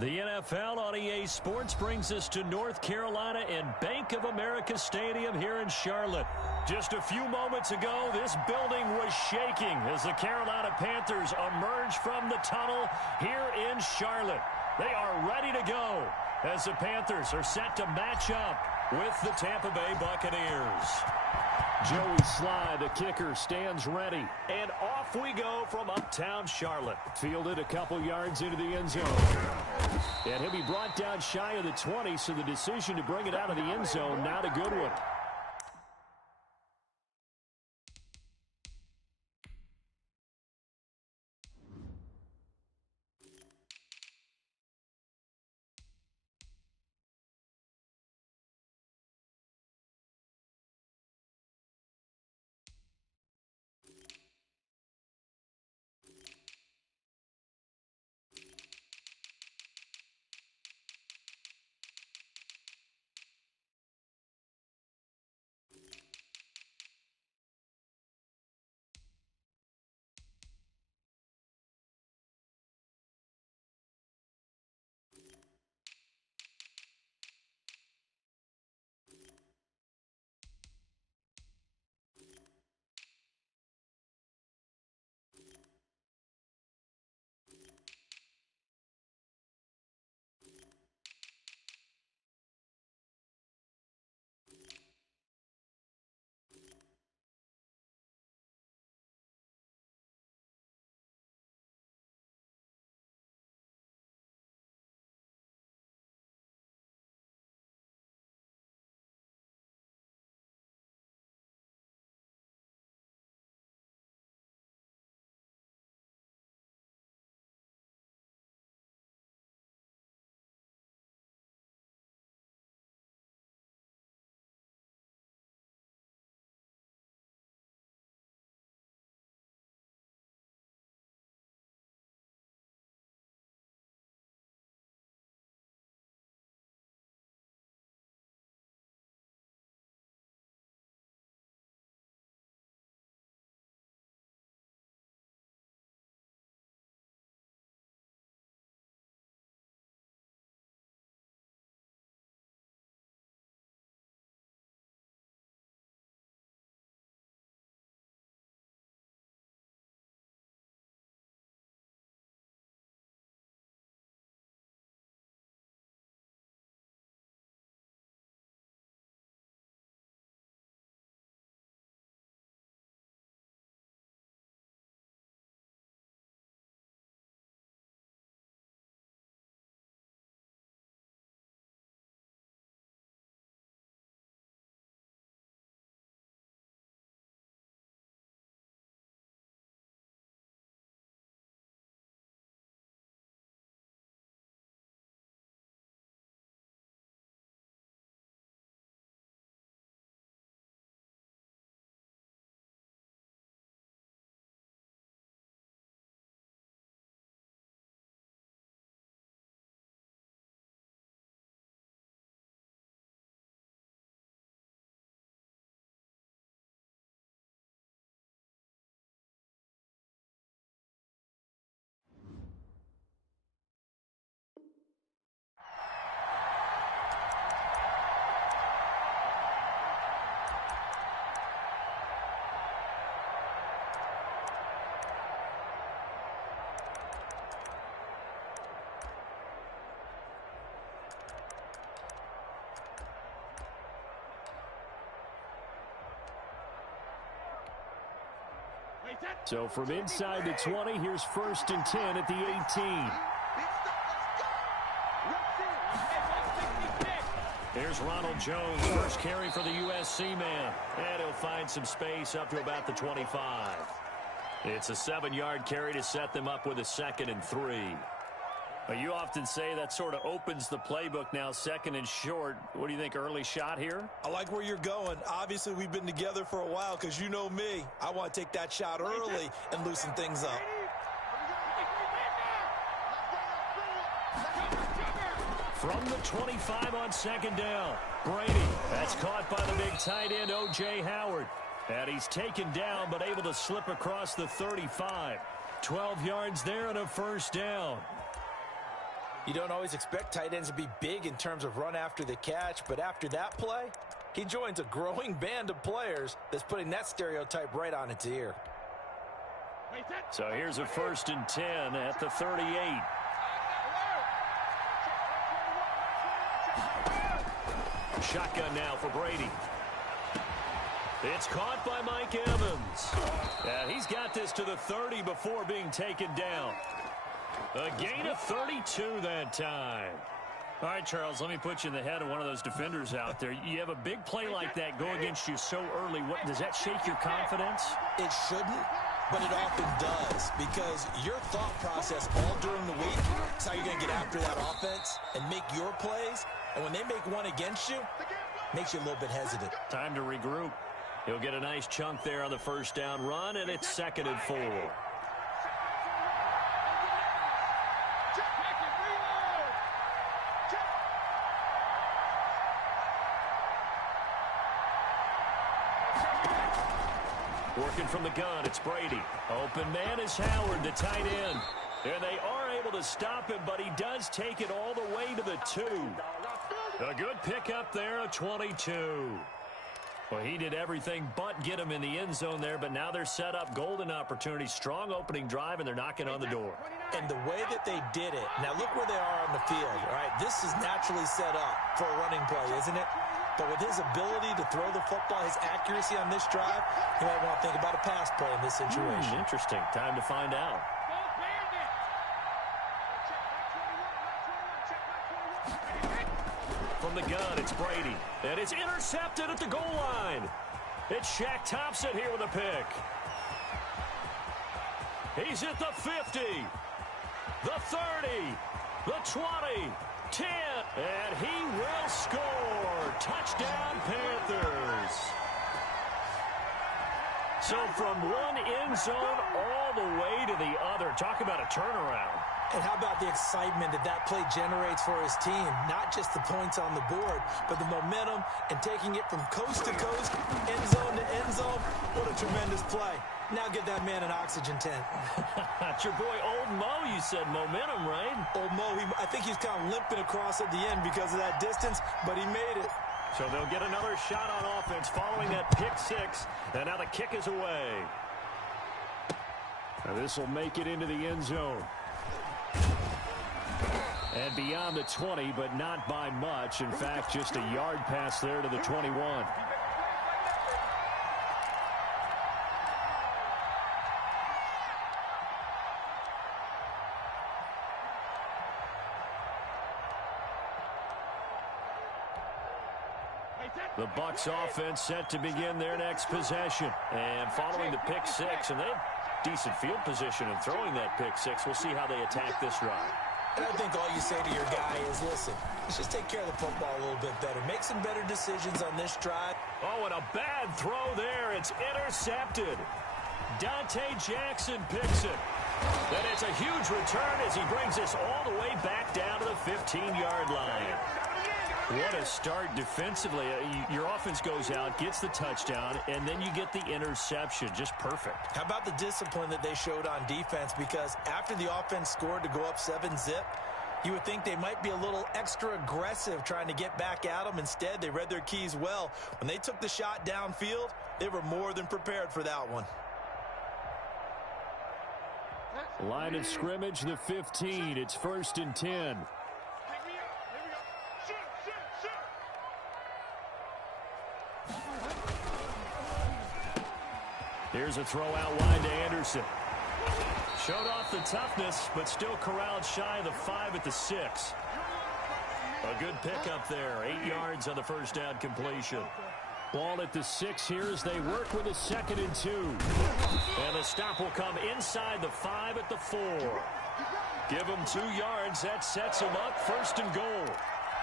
The NFL on EA Sports brings us to North Carolina and Bank of America Stadium here in Charlotte. Just a few moments ago, this building was shaking as the Carolina Panthers emerge from the tunnel here in Charlotte. They are ready to go as the Panthers are set to match up with the Tampa Bay Buccaneers. Joey Sly, the kicker, stands ready. And off we go from uptown Charlotte. Fielded a couple yards into the end zone. And he'll be brought down shy of the 20, so the decision to bring it out of the end zone, not a good one. So from inside the 20, here's 1st and 10 at the 18. Here's Ronald Jones, first carry for the USC man. And he'll find some space up to about the 25. It's a 7-yard carry to set them up with a 2nd and 3. You often say that sort of opens the playbook now, 2nd and short. What do you think, early shot here? I like where you're going. Obviously, we've been together for a while because you know me. I want to take that shot early and loosen things up. From the 25 on 2nd down, Brady. That's caught by the big tight end, O.J. Howard. And he's taken down but able to slip across the 35. 12 yards there and a 1st down. You don't always expect tight ends to be big in terms of run after the catch, but after that play, he joins a growing band of players that's putting that stereotype right on its ear. So here's a 1st and 10 at the 38. Shotgun now for Brady. It's caught by Mike Evans. And he's got this to the 30 before being taken down. A gain of 32 that time. All right, Charles, let me put you in the head of one of those defenders out there. You have a big play like that go against you so early. What does that shake your confidence? It shouldn't, but it often does, because your thought process all during the week is how you're going to get after that offense and make your plays. And when they make one against you, makes you a little bit hesitant. Time to regroup. He'll get a nice chunk there on the 1st down run, and it's 2nd and 4. Working from the gun, it's Brady. Open man is Howard, the tight end. And they are able to stop him, but he does take it all the way to the 2. A good pickup there, a 22. Well, he did everything but get him in the end zone there, but now they're set up. Golden opportunity, strong opening drive, and they're knocking on the door. And the way that they did it, now look where they are on the field, all right? This is naturally set up for a running play, isn't it? But with his ability to throw the football, his accuracy on this drive, you might want to think about a pass play in this situation. Interesting. Time to find out. From the gun, it's Brady. And it's intercepted at the goal line. It's Shaq Thompson here with a pick. He's at the 50, the 30, the 20, 10, and he will score. Touchdown, Panthers. So from one end zone all the way to the other. Talk about a turnaround. And how about the excitement that that play generates for his team? Not just the points on the board, but the momentum and taking it from coast to coast, end zone to end zone. What a tremendous play. Now get that man an oxygen tent. It's your boy Old Mo, you said. Momentum, right? Old Mo, I think he's kind of limping across at the end because of that distance, but he made it. So they'll get another shot on offense following that pick 6. And now the kick is away. Now this will make it into the end zone. And beyond the 20, but not by much. In fact, just a yard pass there to the 21. The Bucs offense set to begin their next possession. And following the pick 6, and they have decent field position in throwing that pick 6. We'll see how they attack this ride. And I think all you say to your guy is, listen, let's just take care of the football a little bit better. Make some better decisions on this drive. Oh, and a bad throw there. It's intercepted. Dante Jackson picks it. And it's a huge return as he brings us all the way back down to the 15-yard line. What a start defensively. Your offense goes out, gets the touchdown, and then you get the interception. Just perfect. How about the discipline that they showed on defense? Because after the offense scored to go up 7-zip, you would think they might be a little extra aggressive trying to get back at them. Instead, they read their keys well. When they took the shot downfield, they were more than prepared for that one. Line of scrimmage, the 15. It's 1st and 10. Here's a throw out wide to Anderson. Showed off the toughness, but still corralled shy of the 5 at the 6. A good pickup there. 8 yards on the first down completion. Ball at the 6 here as they work with a 2nd and 2. And the stop will come inside the 5 at the 4. Give them 2 yards. That sets them up 1st and goal.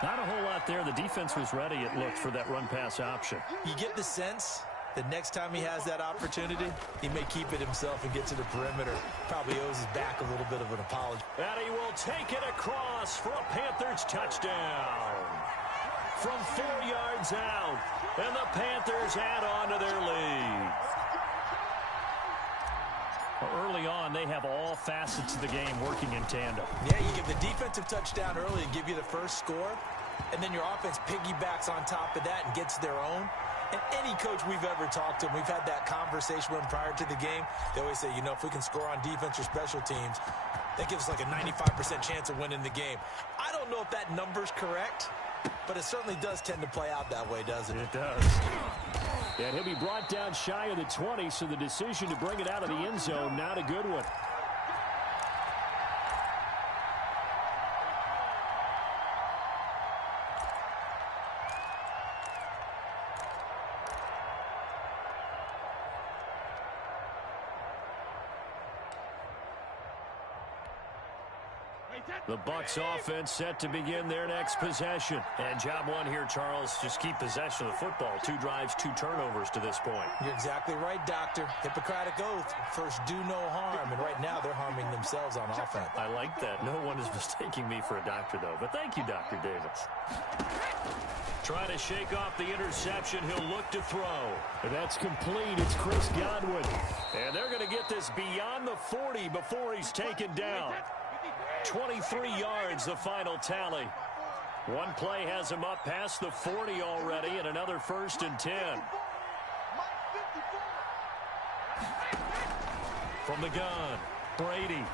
Not a whole lot there. The defense was ready, it looked, for that run-pass option. You get the sense that next time he has that opportunity, he may keep it himself and get to the perimeter. Probably owes his back a little bit of an apology. And he will take it across for a Panthers touchdown. From 4 yards out, and the Panthers add on to their lead. Well, early on, they have all facets of the game working in tandem. Yeah, you give the defensive touchdown early to give you the first score, and then your offense piggybacks on top of that and gets their own. And any coach we've ever talked to, we've had that conversation with them prior to the game, they always say, you know, if we can score on defense or special teams, that gives us like a 95% chance of winning the game. I don't know if that number's correct, but it certainly does tend to play out that way, doesn't it? It does. And he'll be brought down shy of the 20, so the decision to bring it out of the end zone, not a good one. The Bucs offense set to begin their next possession. And job one here, Charles, just keep possession of the football. 2 drives, 2 turnovers to this point. You're exactly right, Doctor. Hippocratic oath. First, do no harm. And right now, they're harming themselves on offense. I like that. No one is mistaking me for a doctor, though. But thank you, Dr. Davis. Trying to shake off the interception. He'll look to throw. And that's complete. It's Chris Godwin. And they're going to get this beyond the 40 before he's taken down. 23 yards, the final tally. One play has him up past the 40 already, and another 1st and 10. From the gun, Brady.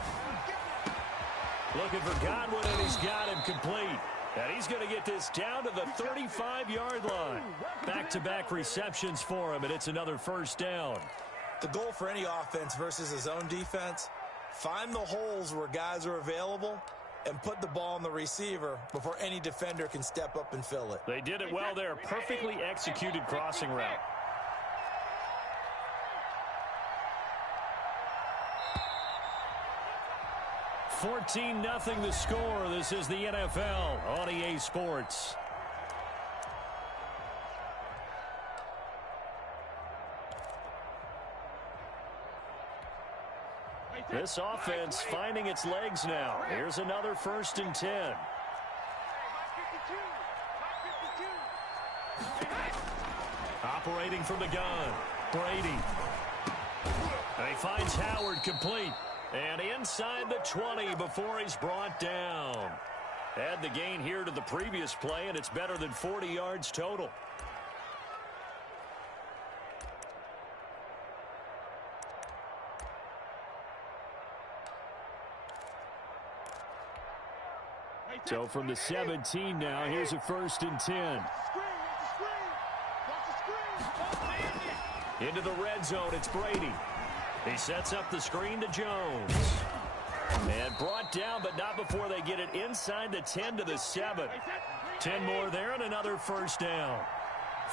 Looking for Godwin, and he's got him complete. And he's going to get this down to the 35-yard line. Back-to-back receptions for him, and it's another 1st down. The goal for any offense versus his own defense, find the holes where guys are available and put the ball on the receiver before any defender can step up and fill it. They did it well there. Perfectly executed crossing route. $14-0 the score. This is the NFL on EA Sports. This offense finding its legs now. Here's another 1st and 10. Operating from the gun, Brady. And he finds Howard complete. And inside the 20 before he's brought down. Add the gain here to the previous play, and it's better than 40 yards total. So from the 17 now, here's a 1st and 10. Into the red zone, it's Brady. He sets up the screen to Jones. And brought down, but not before they get it inside the 10 to the 7. 10 more there and another 1st down.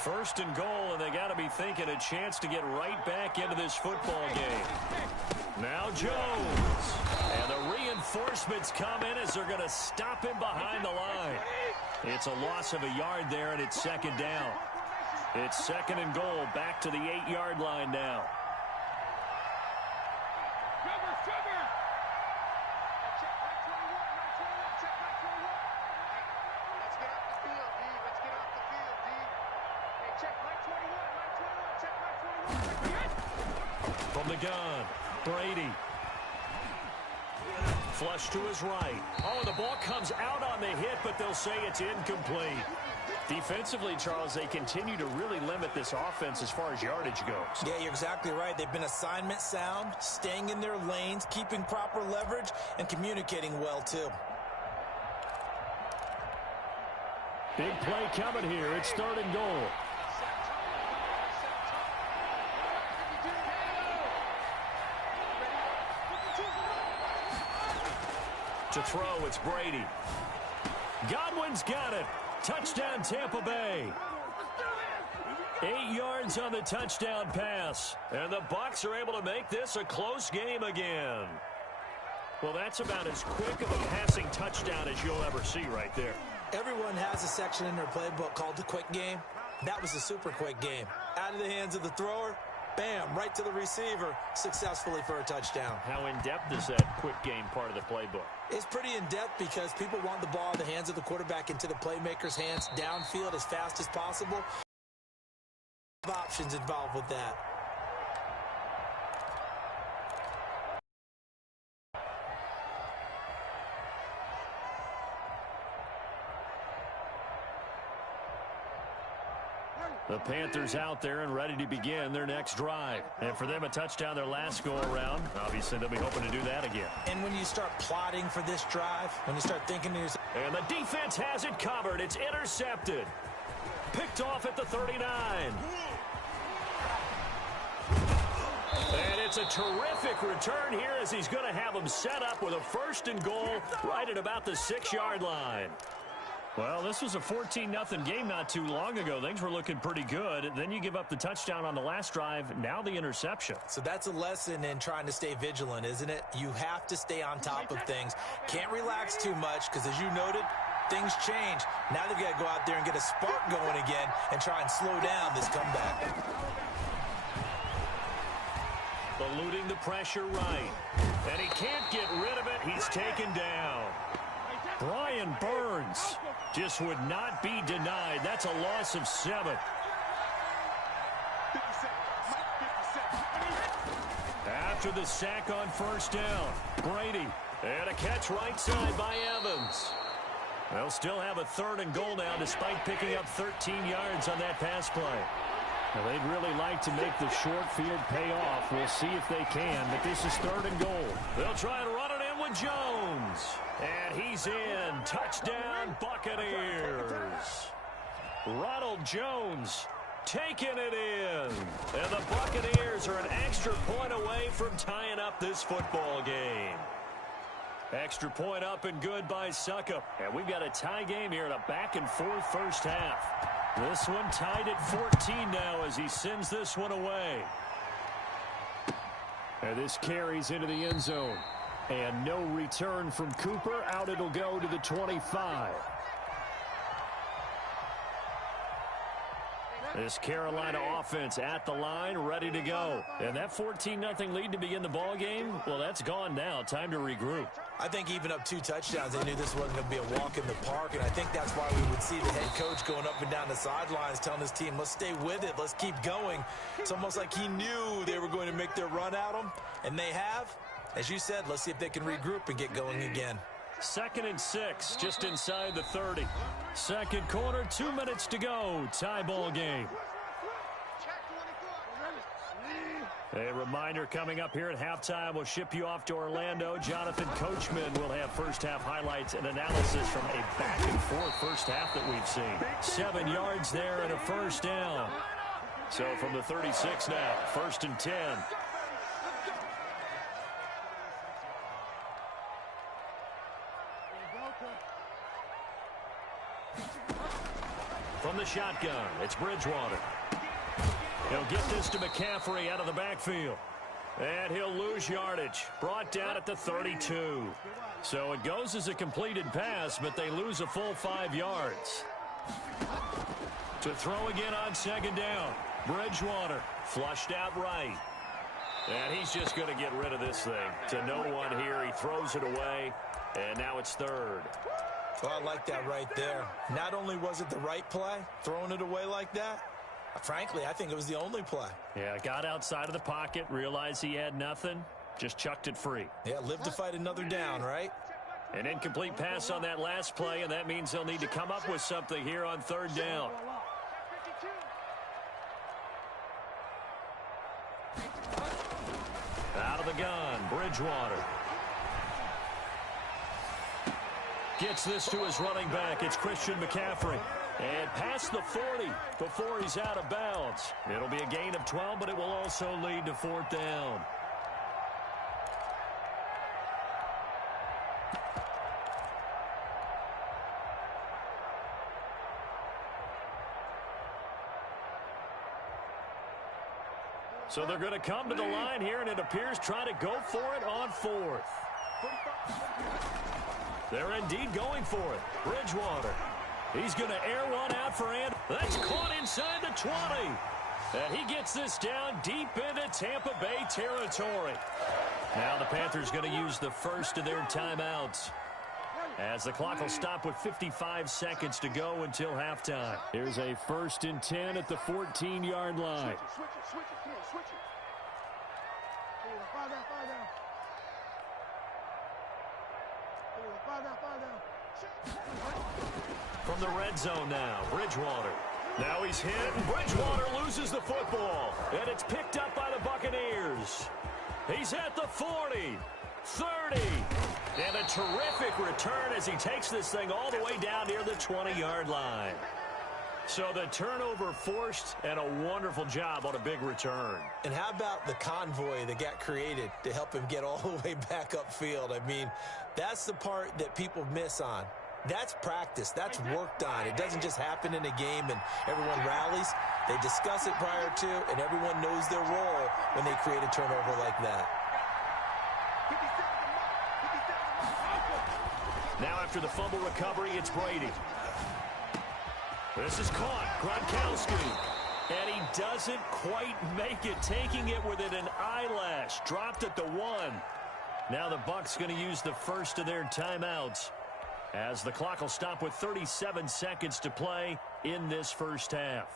1st and goal, and they got to be thinking a chance to get right back into this football game. Now Jones. And the reinforcements come in as they're going to stop him behind the line. It's a loss of a yard there, and it's 2nd down. It's 2nd and goal, back to the 8-yard line now. From the gun, Brady. Flush to his right. Oh, the ball comes out on the hit, but they'll say it's incomplete. Defensively, Charles, they continue to really limit this offense as far as yardage goes. Yeah, you're exactly right. They've been assignment sound, staying in their lanes, keeping proper leverage, and communicating well, too. Big play coming here. It's 3rd and goal. To throw, it's Brady. Godwin's got it. Touchdown, Tampa Bay. 8 yards on the touchdown pass. And the Bucs are able to make this a close game again. Well, that's about as quick of a passing touchdown as you'll ever see right there. Everyone has a section in their playbook called the quick game. That was a super quick game. Out of the hands of the thrower, bam, right to the receiver, successfully for a touchdown. How in-depth is that quick game part of the playbook? It's pretty in-depth because people want the ball in the hands of the quarterback into the playmaker's hands downfield as fast as possible. Options involved with that. The Panthers out there and ready to begin their next drive. And for them, a touchdown their last go-around. Obviously, they'll be hoping to do that again. And when you start plotting for this drive, when you start thinking to yourself... And the defense has it covered. It's intercepted. Picked off at the 39. And it's a terrific return here as he's going to have them set up with a 1st and goal right at about the 6-yard line. Well, this was a 14-0 game not too long ago. Things were looking pretty good. Then you give up the touchdown on the last drive. Now the interception. So that's a lesson in trying to stay vigilant, isn't it? You have to stay on top of things. Can't relax too much because, as you noted, things change. Now they've got to go out there and get a spark going again and try and slow down this comeback. Eluding the pressure right. And he can't get rid of it. He's taken down. Brian Burns just would not be denied. That's a loss of 7. After the sack on 1st down, Brady. And a catch right side by Evans. They'll still have a 3rd and goal now despite picking up 13 yards on that pass play. Now, they'd really like to make the short field pay off. We'll see if they can, but this is 3rd and goal. They'll try and run it in with Jones. And he's in. Touchdown, Buccaneers. Ronald Jones taking it in. And the Buccaneers are an extra point away from tying up this football game. Extra point up and good by Succop. And we've got a tie game here in a back-and-forth first half. This one tied at 14 now as he sends this one away. And this carries into the end zone. And no return from Cooper. Out it'll go to the 25. This Carolina offense at the line, ready to go. And that 14-0 lead to begin the ball game, well, that's gone now. Time to regroup. I think even up 2 touchdowns, they knew this wasn't going to be a walk in the park, and I think that's why we would see the head coach going up and down the sidelines telling his team, let's stay with it, let's keep going. It's almost like he knew they were going to make their run at him, and they have. As you said, let's see if they can regroup and get going again. 2nd and 6, just inside the 30. Second quarter, 2 minutes to go. Tie ball game. A reminder coming up here at halftime, we'll ship you off to Orlando. Jonathan Coachman will have first half highlights and analysis from a back-and-forth first half that we've seen. 7 yards there and a 1st down. So from the 36 now, 1st and 10. From the shotgun, it's Bridgewater. He'll get this to McCaffrey out of the backfield. And he'll lose yardage. Brought down at the 32. So it goes as a completed pass, but they lose a full 5 yards. To throw again on 2nd down. Bridgewater flushed out right. And he's just going to get rid of this thing. To no one here. He throws it away. And now it's 3rd. Well, I like that right there. Not only was it the right play, throwing it away like that, frankly, I think it was the only play. Yeah, got outside of the pocket, realized he had nothing, just chucked it free. Yeah, live to fight another down, right? An incomplete pass on that last play, and that means they'll need to come up with something here on 3rd down. Out of the gun, Bridgewater. Gets this to his running back. It's Christian McCaffrey. And past the 40 before he's out of bounds. It'll be a gain of 12, but it will also lead to 4th down. So they're going to come to the line here, and it appears try to go for it on fourth. They're indeed going for it. Bridgewater. He's going to air one out for Anderson. That's caught inside the 20. And he gets this down deep into Tampa Bay territory. Now the Panthers going to use the first of their timeouts, as the clock will stop with 55 seconds to go until halftime. Here's a 1st and 10 at the 14-yard line. Switch it. Come on, switch it. Fire down. Fire down. From the red zone now, Bridgewater. Now he's hit, and Bridgewater loses the football. And it's picked up by the Buccaneers. He's at the 40, 30. And a terrific return as he takes this thing all the way down near the 20-yard line. So the turnover forced, and a wonderful job on a big return. And how about the convoy that got created to help him get all the way back upfield? I mean, that's the part that people miss on. That's practice. That's worked on. It doesn't just happen in a game and everyone rallies. They discuss it prior to, and everyone knows their role when they create a turnover like that. Now after the fumble recovery, it's Brady. This is caught. Gronkowski. And he doesn't quite make it, taking it within an eyelash. Dropped at the 1. Now the Bucs going to use the first of their timeouts, as the clock will stop with 37 seconds to play in this first half.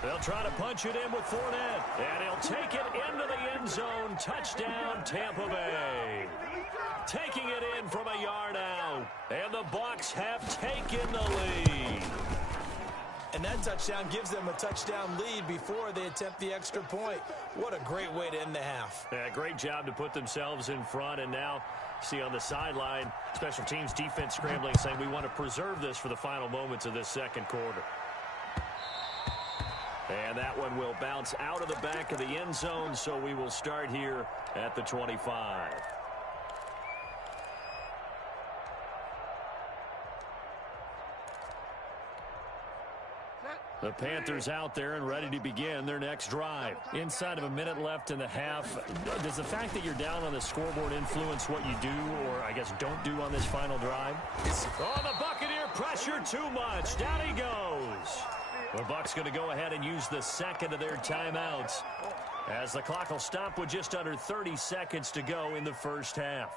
They'll try to punch it in with Fournette, and he'll take it into the end zone. Touchdown, Tampa Bay. Taking it in from a yard out, and the Bucs have taken the lead. And that touchdown gives them a touchdown lead before they attempt the extra point. What a great way to end the half. Yeah, great job to put themselves in front, and now see on the sideline, special teams defense scrambling, saying we want to preserve this for the final moments of this second quarter. And that one will bounce out of the back of the end zone, so we will start here at the 25. The Panthers out there and ready to begin their next drive. Inside of a minute left in the half, does the fact that you're down on the scoreboard influence what you do, or I guess don't do on this final drive? Oh, the Buccaneer pressure too much. Down he goes. The Bucs going to go ahead and use the second of their timeouts, as the clock will stop with just under 30 seconds to go in the first half.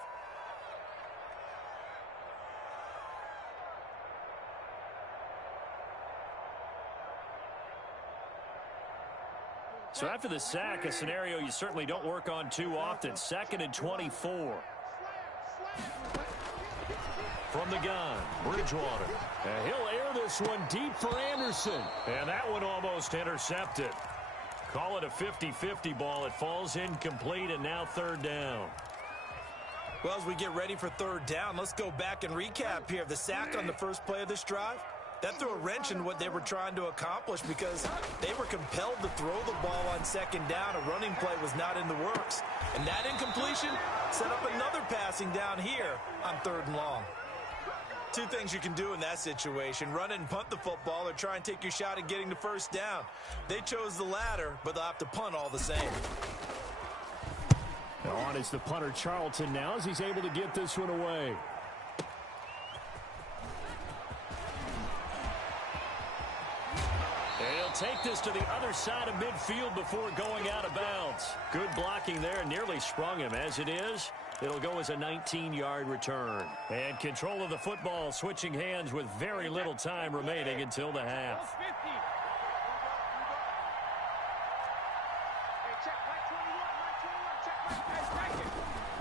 So after the sack, a scenario you certainly don't work on too often. 2nd and 24. From the gun, Bridgewater. And he'll air this one deep for Anderson. And that one almost intercepted. Call it a 50-50 ball. It falls incomplete, and now 3rd down. Well, as we get ready for 3rd down, let's go back and recap here. The sack on the first play of this drive, that threw a wrench in what they were trying to accomplish because they were compelled to throw the ball on 2nd down. A running play was not in the works. And that incompletion set up another passing down here on 3rd and long. Two things you can do in that situation: run and punt the football, or try and take your shot at getting the 1st down. They chose the latter, but they'll have to punt all the same. On is the punter, Charlton, now, as he's able to get this one away. And he'll take this to the other side of midfield before going out of bounds. Good blocking there, nearly sprung him. As it is, it'll go as a 19-yard return. And control of the football switching hands with very little time remaining until the half.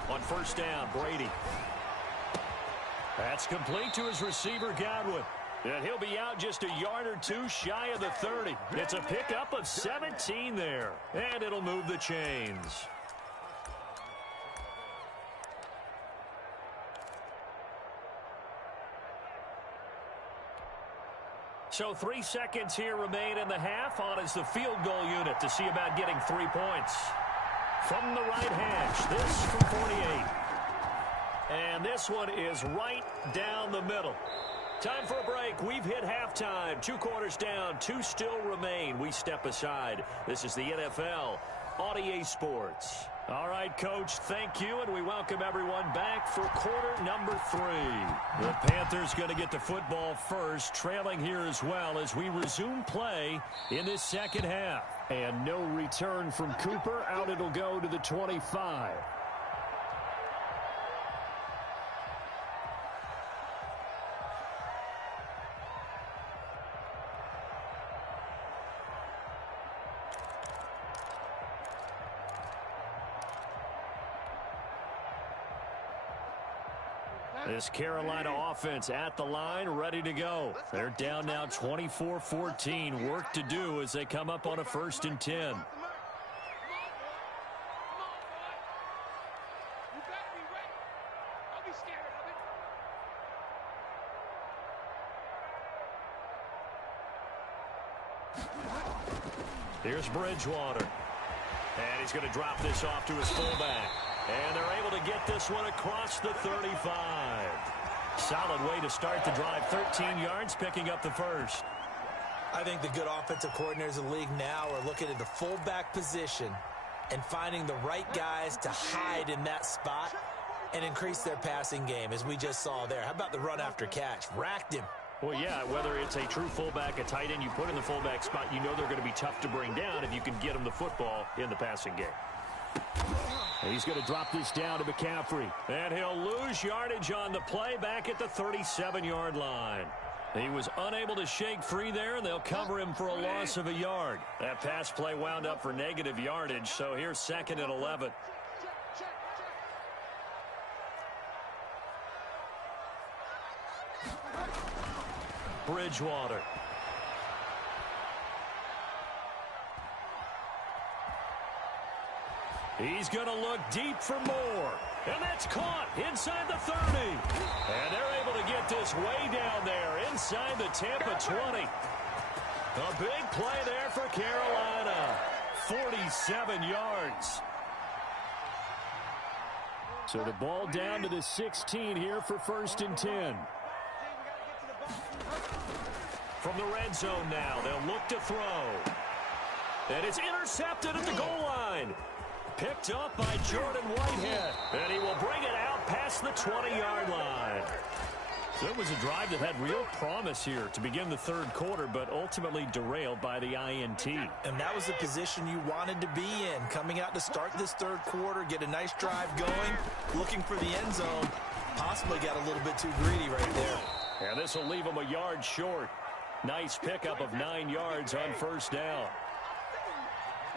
On 1st down, Brady. That's complete to his receiver, Godwin. And he'll be out just a yard or two shy of the 30. It's a pickup of 17 there. And it'll move the chains. So 3 seconds here remain in the half. On is the field goal unit to see about getting 3 points. From the right hash, this from 48. And this one is right down the middle. Time for a break. We've hit halftime. 2 quarters down, 2 still remain. We step aside. This is the NFL on EA Sports. All right, Coach, thank you, and we welcome everyone back for quarter number 3. The Panthers going to get the football first, trailing here as well as we resume play in this second half. And no return from Cooper. Out it'll go to the 25. This Carolina offense at the line, ready to go. They're down now 24-14. Work to do as they come up on a 1st and 10. Here's Bridgewater. And he's going to drop this off to his fullback. And they're able to get this one across the 35. Solid way to start the drive. 13 yards, picking up the first. I think the good offensive coordinators in the league now are looking at the fullback position and finding the right guys to hide in that spot and increase their passing game, as we just saw there. How about the run after catch? Racked him. Well, yeah, whether it's a true fullback, a tight end you put in the fullback spot, you know they're going to be tough to bring down if you can get them the football in the passing game. He's going to drop this down to McCaffrey. And he'll lose yardage on the play back at the 37-yard line. He was unable to shake free there, and they'll cover him for a loss of a yard. That pass play wound up for negative yardage, so here's 2nd and 11. Bridgewater. He's going to look deep for more. And that's caught inside the 30. And they're able to get this way down there inside the Tampa 20. A big play there for Carolina. 47 yards. So the ball down to the 16 here for 1st and 10. From the red zone now, they'll look to throw. And it's intercepted at the goal line. Picked up by Jordan Whitehead. And he will bring it out past the 20-yard line. So it was a drive that had real promise here to begin the 3rd quarter, but ultimately derailed by the INT. And that was the position you wanted to be in. Coming out to start this 3rd quarter, get a nice drive going, looking for the end zone. Possibly got a little bit too greedy right there. And this will leave him a yard short. Nice pickup of 9 yards on 1st down.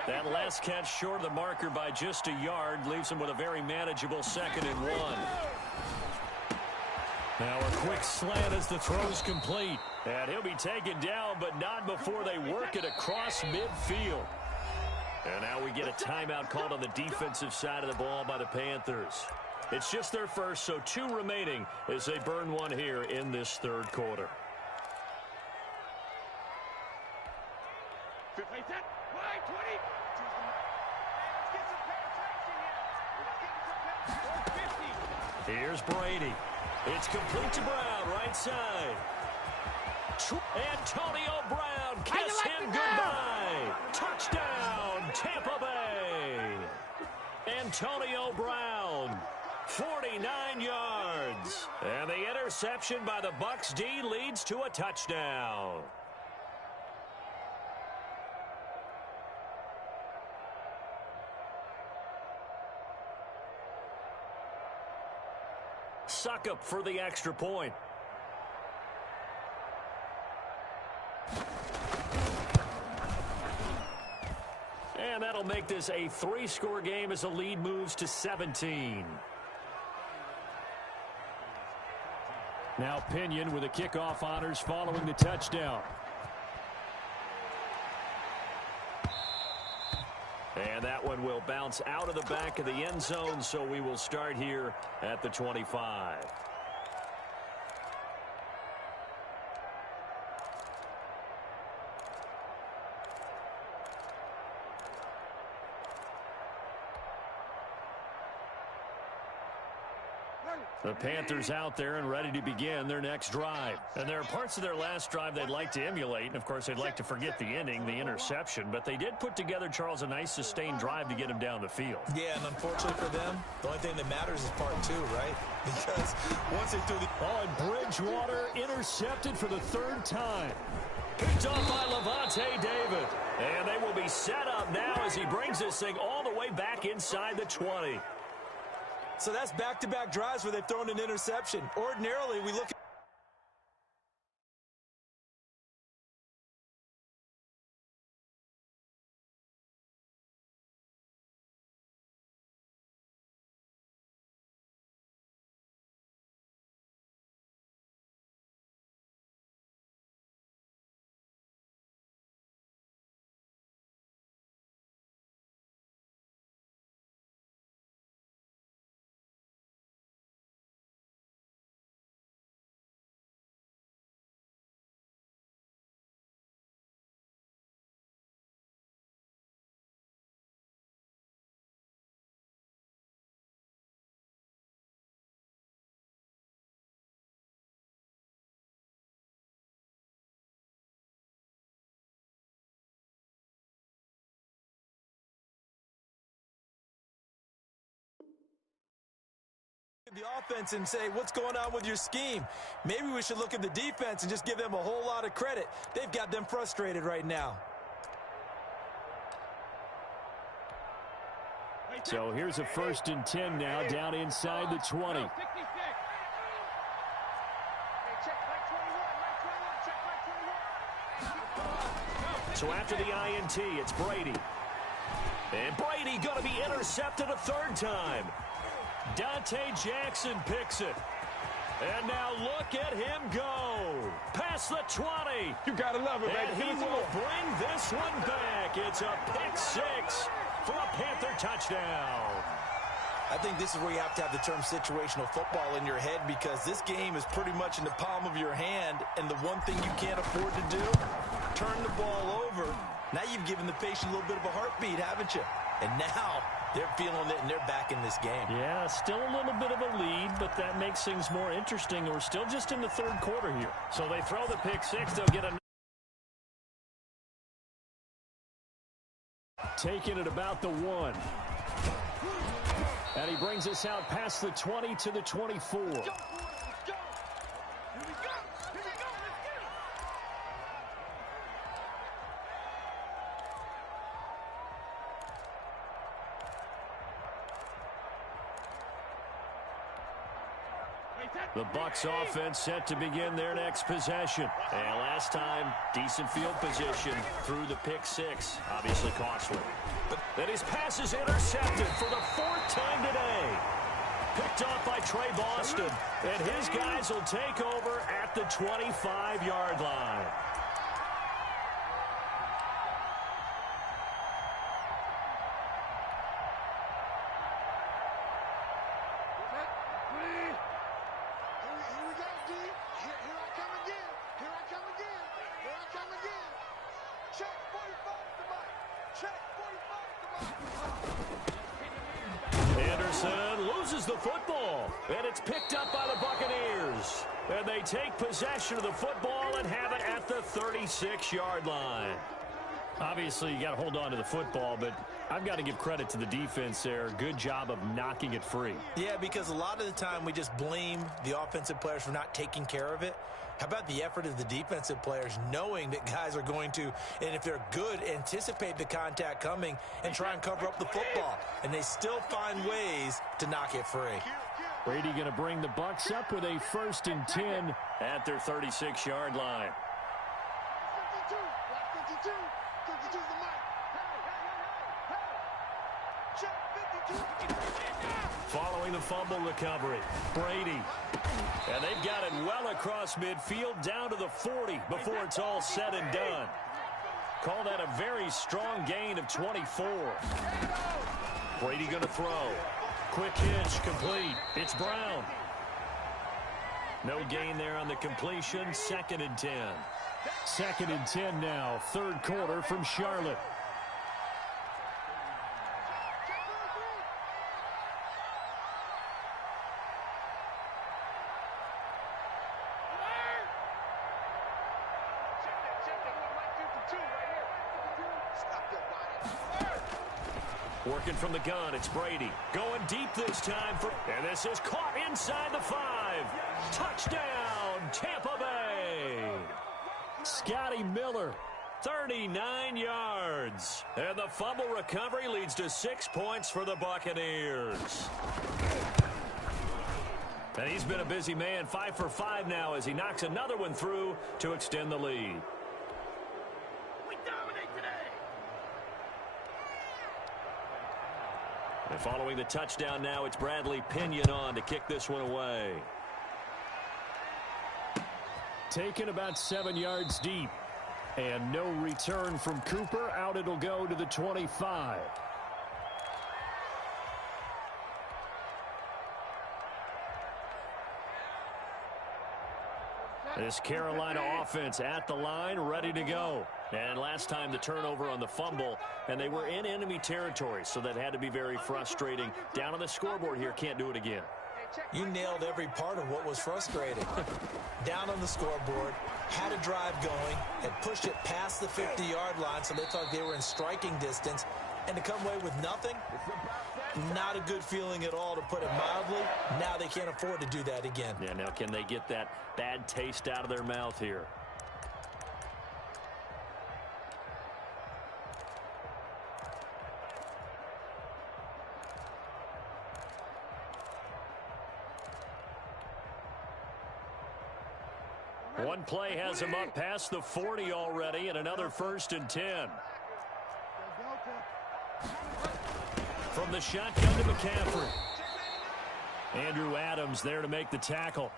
That last catch short of the marker by just a yard leaves him with a very manageable 2nd and 1. Now a quick slant as the throw's complete. And he'll be taken down, but not before they work it across midfield. And now we get a timeout called on the defensive side of the ball by the Panthers. It's just their first, so 2 remaining as they burn one here in this 3rd quarter. Here's Brady. It's complete to Brown, right side. Antonio Brown, kiss him goodbye. Touchdown, Tampa Bay. Antonio Brown, 49 yards. And the interception by the Bucs D leads to a touchdown. Suckup for the extra point. And that'll make this a 3-score game as the lead moves to 17. Now Pinion with the kickoff honors following the touchdown. And that one will bounce out of the back of the end zone, so we will start here at the 25. The Panthers out there and ready to begin their next drive. And there are parts of their last drive they'd like to emulate. And, of course, they'd like to forget the inning, the interception. But they did put together, Charles, a nice sustained drive to get him down the field. Yeah, and unfortunately for them, the only thing that matters is part two, right? Because once they threw the... Oh, and Bridgewater intercepted for the third time. Picked off by Levante David. And they will be set up now as he brings this thing all the way back inside the 20. So that's back-to-back drives where they've thrown an interception. Ordinarily, we look at... the offense and say, what's going on with your scheme? Maybe we should look at the defense and just give them a whole lot of credit. They've got them frustrated right now. So here's a 1st and 10 now down inside the 20. So after the INT, it's Brady. And Brady going to be intercepted a third time. Dante Jackson picks it. And now look at him go. Past the 20. You got to love it, man. And he will bring this one back. It's a pick six for a Panther touchdown. I think this is where you have to have the term situational football in your head, because this game is pretty much in the palm of your hand, and the one thing you can't afford to do, turn the ball over. Now you've given the patient a little bit of a heartbeat, haven't you? And now they're feeling it, and they're back in this game. Yeah, still a little bit of a lead, but that makes things more interesting. We're still just in the third quarter here. So they throw the pick six. They'll get a... Taking it about the 1. And he brings us out past the 20 to the 24. The Bucs offense set to begin their next possession. And last time, decent field position through the pick six. Obviously costly. But then his pass is intercepted for the 4th time today. Picked off by Trey Boston. And his guys will take over at the 25-yard line. Anderson loses the football, and it's picked up by the Buccaneers. And they take possession of the football and have it at the 36-yard line. Obviously, you got to hold on to the football, but I've got to give credit to the defense there. Good job of knocking it free. Yeah, because a lot of the time we just blame the offensive players for not taking care of it. How about the effort of the defensive players knowing that guys are going to, and if they're good, anticipate the contact coming and try and cover up the football. And they still find ways to knock it free. Brady going to bring the Bucs up with a 1st and 10 at their 36-yard line. 52, 52, 52's the mic. Check 52. Following the fumble recovery, Brady. And they've got it well across midfield down to the 40 before it's all said and done. Call that a very strong gain of 24. Brady going to throw. Quick hitch, complete. It's Brown. No gain there on the completion. 2nd and 10. 2nd and 10 now. 3rd quarter from Charlotte. Working from the gun, it's Brady. Going deep this time. And this is caught inside the 5. Touchdown, Tampa Bay. Scotty Miller, 39 yards. And the fumble recovery leads to 6 points for the Buccaneers. And he's been a busy man, 5 for 5 now as he knocks another one through to extend the lead. And following the touchdown now, it's Bradley Pinion on to kick this one away. Taken about 7 yards deep. And no return from Cooper. Out it'll go to the 25. This Carolina offense at the line, ready to go. And last time the turnover on the fumble, and they were in enemy territory, so that had to be very frustrating. Down on the scoreboard here, can't do it again. You nailed every part of what was frustrating. Down on the scoreboard, had a drive going, and pushed it past the 50-yard line, so they thought they were in striking distance. And to come away with nothing, not a good feeling at all, to put it mildly. Now they can't afford to do that again. Yeah, now can they get that bad taste out of their mouth here? One play has him up past the 40 already, and another 1st and 10. From the shotgun to McCaffrey. Andrew Adams there to make the tackle.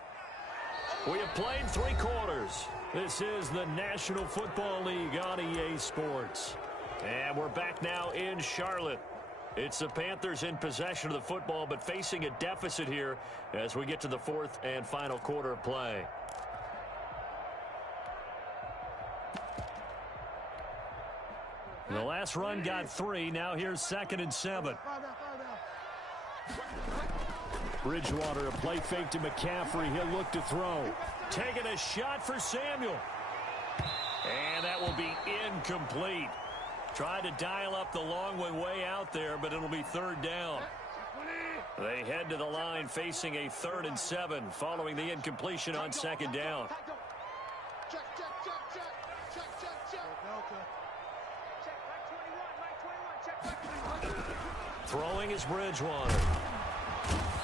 We have played 3 quarters. This is the National Football League on EA Sports. And we're back now in Charlotte. It's the Panthers in possession of the football, but facing a deficit here as we get to the 4th and final quarter of play. The last run got 3. Now here's 2nd and 7. Bridgewater, a play fake to McCaffrey. He'll look to throw. Taking a shot for Samuel. And that will be incomplete. Tried to dial up the long one way out there, but it'll be 3rd down. They head to the line facing a 3rd and 7 following the incompletion on 2nd down. Throwing is Bridgewater.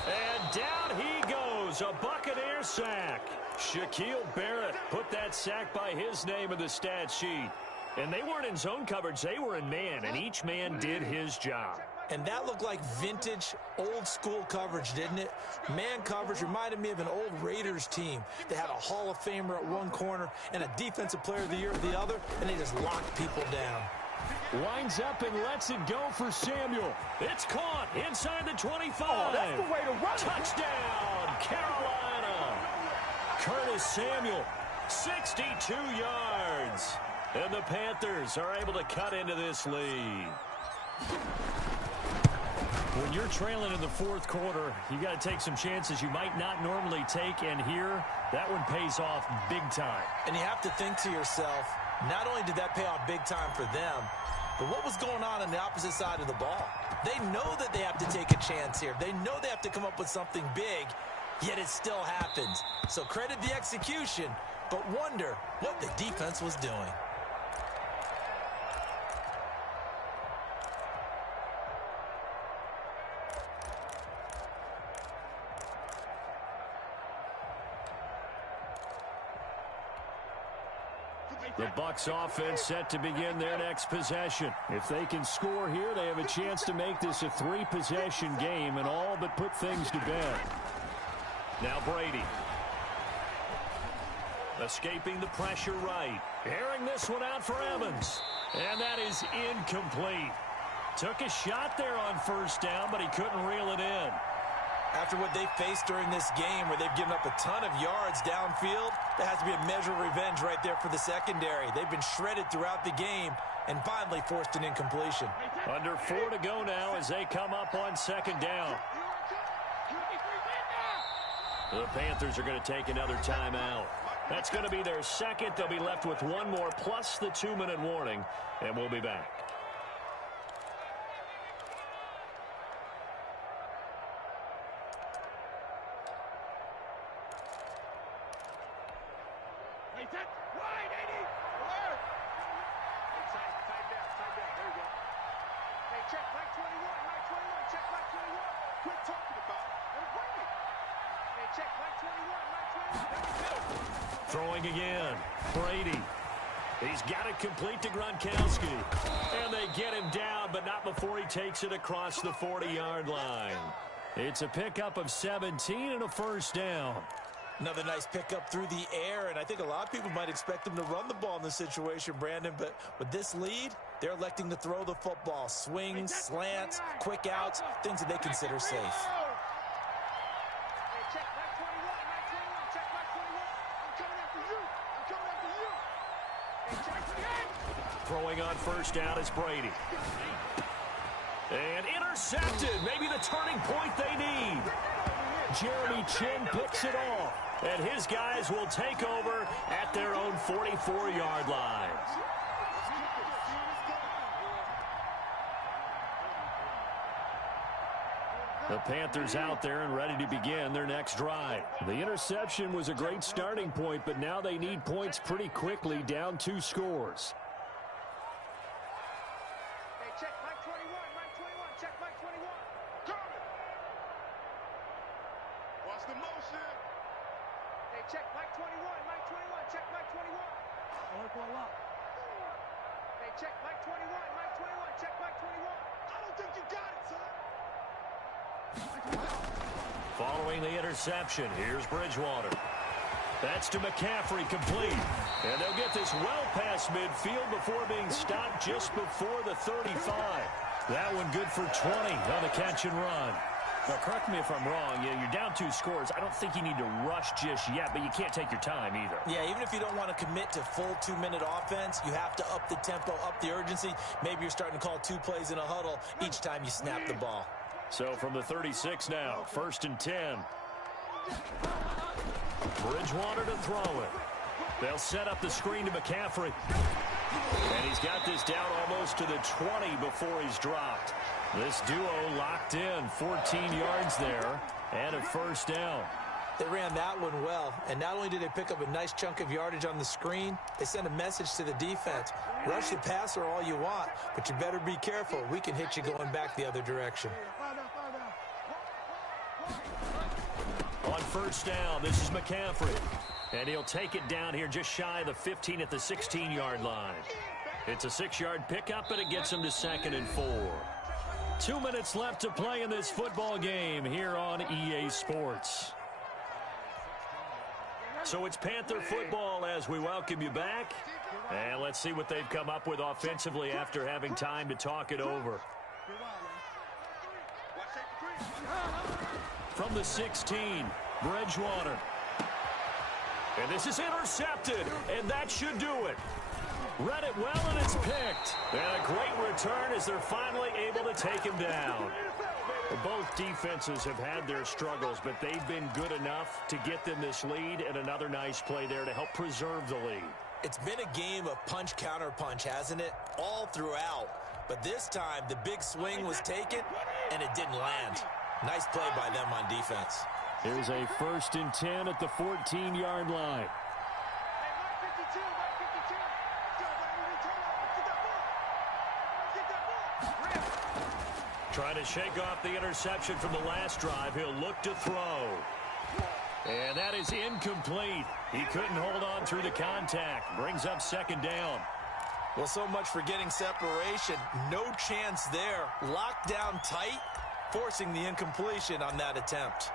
And down he goes. A Buccaneer sack. Shaquille Barrett put that sack by his name in the stat sheet. And they weren't in zone coverage. They were in man, and each man did his job. And that looked like vintage, old-school coverage, didn't it? Man coverage reminded me of an old Raiders team. They had a Hall of Famer at one corner and a Defensive Player of the Year at the other, and they just locked people down. Winds up and lets it go for Samuel. It's caught inside the 25. Oh, that's the way to run it. Touchdown, Carolina. Curtis Samuel, 62 yards. And the Panthers are able to cut into this lead. When you're trailing in the 4th quarter, you got to take some chances you might not normally take, and here, that one pays off big time. And you have to think to yourself, not only did that pay off big time for them, but what was going on the opposite side of the ball? They know that they have to take a chance here. They know they have to come up with something big, yet it still happens. So credit the execution, but wonder what the defense was doing. The Bucs offense set to begin their next possession. If they can score here, they have a chance to make this a 3-possession game and all but put things to bed. Now Brady. Escaping the pressure right. Airing this one out for Evans. And that is incomplete. Took a shot there on 1st down, but he couldn't reel it in. After what they faced during this game where they've given up a ton of yards downfield, there has to be a measure of revenge right there for the secondary. They've been shredded throughout the game and finally forced an incompletion. Under 4 to go now as they come up on 2nd down. The Panthers are going to take another timeout. That's going to be their 2nd. They'll be left with 1 more plus the 2-minute warning, and we'll be back. Wide, 80. Alert. Hey, tight down. There you go. Hey, check Mike 21. Mike 21. Check Mike 21. Quit talking about it. And bring it. Hey, check Mike 21. Mike 21. There we go. Throwing again. Brady. He's got it complete to Gronkowski. And they get him down, but not before he takes it across the 40-yard line. It's a pickup of 17 and a first down. Another nice pickup through the air, and I think a lot of people might expect them to run the ball in this situation, Brandon, but with this lead, they're electing to throw the football. Swings, slants, quick outs, things that they consider safe. Hey, check Mike 21. Mike 21. Check Mike 21. I'm coming after you. Hey, check again. Throwing on first down is Brady. And intercepted. Maybe the turning point they need. Jeremy Chinn picks it off. And his guys will take over at their own 44-yard line. The Panthers out there and ready to begin their next drive. The interception was a great starting point, but now they need points pretty quickly, down 2 scores. Hey, check Mike 21. Mike 21. Check Mike 21. Coming. Watch the motion. Hey, check Mike 21. Mike 21. Check Mike 21. Hey, check Mike 21. Mike 21. Check Mike 21. I don't think you got it, son. Following the interception, here's Bridgewater. That's to McCaffrey, complete. And they'll get this well past midfield before being stopped just before the 35. That one good for 20 on the catch and run. Now, correct me if I'm wrong. You're down 2 scores. I don't think you need to rush just yet, but you can't take your time either. Yeah, even if you don't want to commit to full 2-minute offense, you have to up the tempo, up the urgency. Maybe you're starting to call 2 plays in a huddle each time you snap the ball. So from the 36 now, 1st and 10. Bridgewater to throw it. They'll set up the screen to McCaffrey. And he's got this down almost to the 20 before he's dropped. This duo locked in, 14 yards there, and a first down. They ran that one well, and not only did they pick up a nice chunk of yardage on the screen, they sent a message to the defense. Rush the passer all you want, but you better be careful. We can hit you going back the other direction. On first down, this is McCaffrey. And he'll take it down here just shy of the 15 at the 16-yard line. It's a 6-yard pickup, and it gets him to 2nd and 4. 2 minutes left to play in this football game here on EA Sports. So it's Panther football as we welcome you back. And let's see what they've come up with offensively after having time to talk it over. From the 16, Bridgewater. And this is intercepted, and that should do it. Read it well, and it's picked. And a great return as they're finally able to take him down. Both defenses have had their struggles, but they've been good enough to get them this lead, and another nice play there to help preserve the lead. It's been a game of punch-counter-punch, hasn't it? All throughout. But this time, the big swing was taken, and it didn't land. Nice play by them on defense. Here's a 1st and 10 at the 14-yard line. Trying to shake off the interception from the last drive. He'll look to throw. And that is incomplete. He couldn't hold on through the contact. Brings up 2nd down. Well, so much for getting separation. No chance there. Locked down tight, forcing the incompletion on that attempt.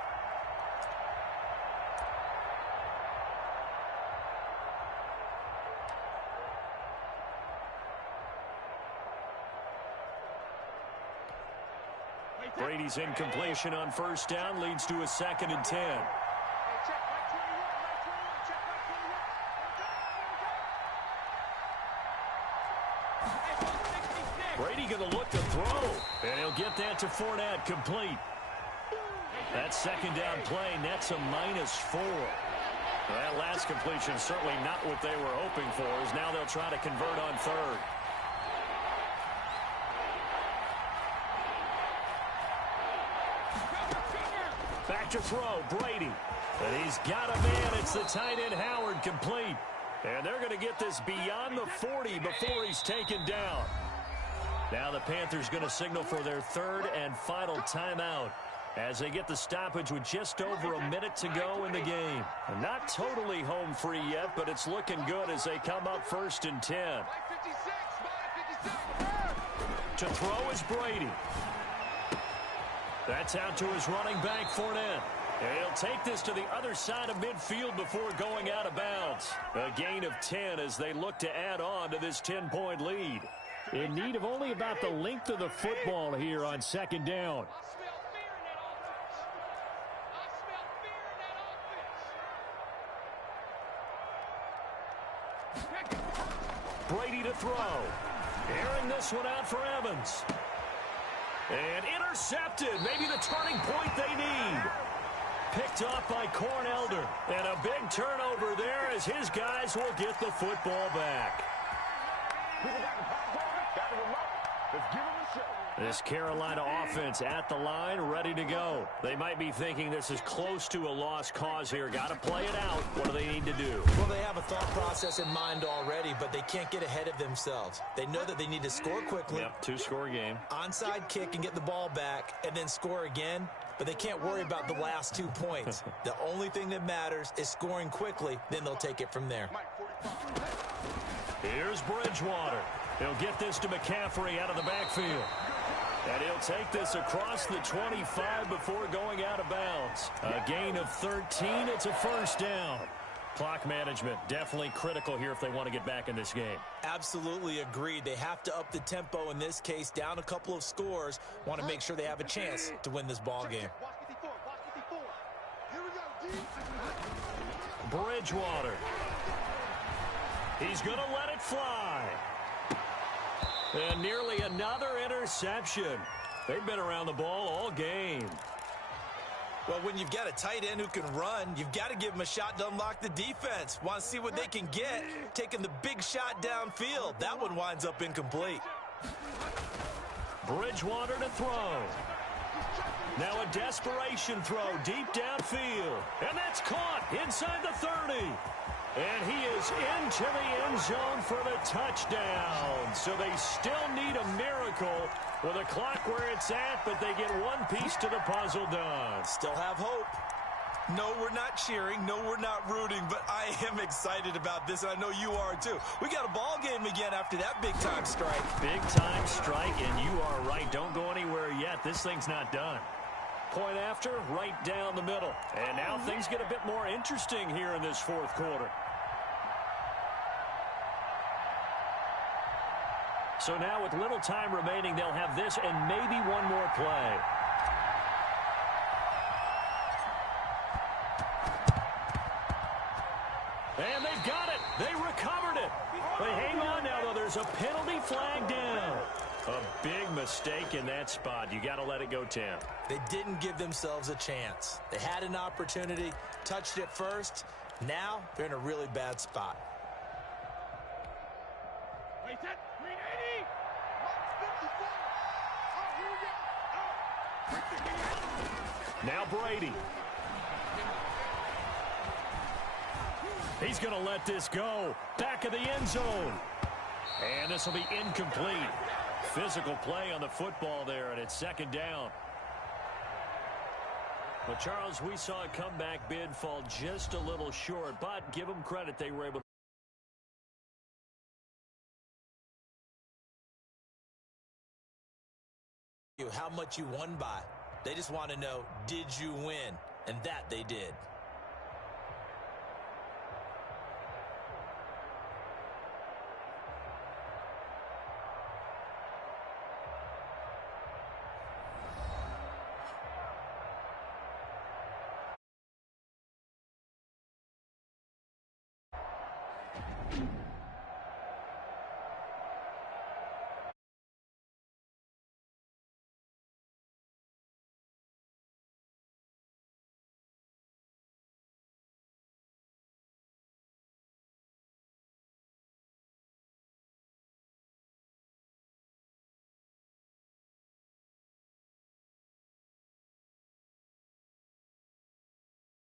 Brady's incompletion on first down leads to a 2nd and 10. Brady going to look to throw, and he'll get that to Fournette, complete. That 2nd down play nets a -4. That last completion certainly not what they were hoping for, as now they'll try to convert on 3rd. Back to throw, Brady. And he's got a man. It's the tight end, Howard, complete. And they're going to get this beyond the 40 before he's taken down. Now the Panthers going to signal for their third and final timeout as they get the stoppage with just over a minute to go in the game. And not totally home free yet, but it's looking good as they come up 1st and 10. To throw is Brady. That's out to his running back, Fournette. And he'll take this to the other side of midfield before going out of bounds. A gain of 10 as they look to add on to this 10-point lead. In need of only about the length of the football here on 2nd down. Brady to throw. Airing this one out for Evans. And intercepted. Maybe the turning point they need. Picked off by Corn Elder. And a big turnover there as his guys will get the football back. This Carolina offense at the line, ready to go. They might be thinking this is close to a lost cause here. Got to play it out. What do they need to do? Well, they have a thought process in mind already, but they can't get ahead of themselves. They know that they need to score quickly. Yep, 2-score game. Onside kick and get the ball back and then score again. But they can't worry about the last 2 points. The only thing that matters is scoring quickly. Then they'll take it from there. Here's Bridgewater. He'll get this to McCaffrey out of the backfield. And he'll take this across the 25 before going out of bounds. A gain of 13. It's a 1st down. Clock management definitely critical here if they want to get back in this game. Absolutely agreed. They have to up the tempo in this case, down a couple of scores. Want to make sure they have a chance to win this ball game. Bridgewater. He's going to let it fly. And nearly another interception. They've been around the ball all game. Well, when you've got a tight end who can run, you've got to give him a shot to unlock the defense. Want to see what they can get, taking the big shot downfield. That one winds up incomplete. Bridgewater to throw. Now a desperation throw deep downfield. And that's caught inside the 30. And he is into the end zone for the touchdown. So they still need a miracle with a clock where it's at, but they get one piece to the puzzle done. Still have hope. No, we're not cheering. No, we're not rooting, but I am excited about this, and I know you are too. We got a ball game again after that big-time strike. Big-time strike, and you are right. Don't go anywhere yet. This thing's not done. Point after, right down the middle. And now things get a bit more interesting here in this 4th quarter. So now with little time remaining, they'll have this and maybe one more play. And they've got it. They recovered it. But hang on now, though. There's a penalty flag down. A big mistake in that spot. You got to let it go, Tim. They didn't give themselves a chance. They had an opportunity, touched it first. Now they're in a really bad spot. Now Brady. He's going to let this go. Back of the end zone. And this will be incomplete. Physical play on the football there, and it's 2nd down. But, Charles, we saw a comeback bid fall just a little short, but give them credit, they were able to how much you won by. They just want to know, did you win? And that they did.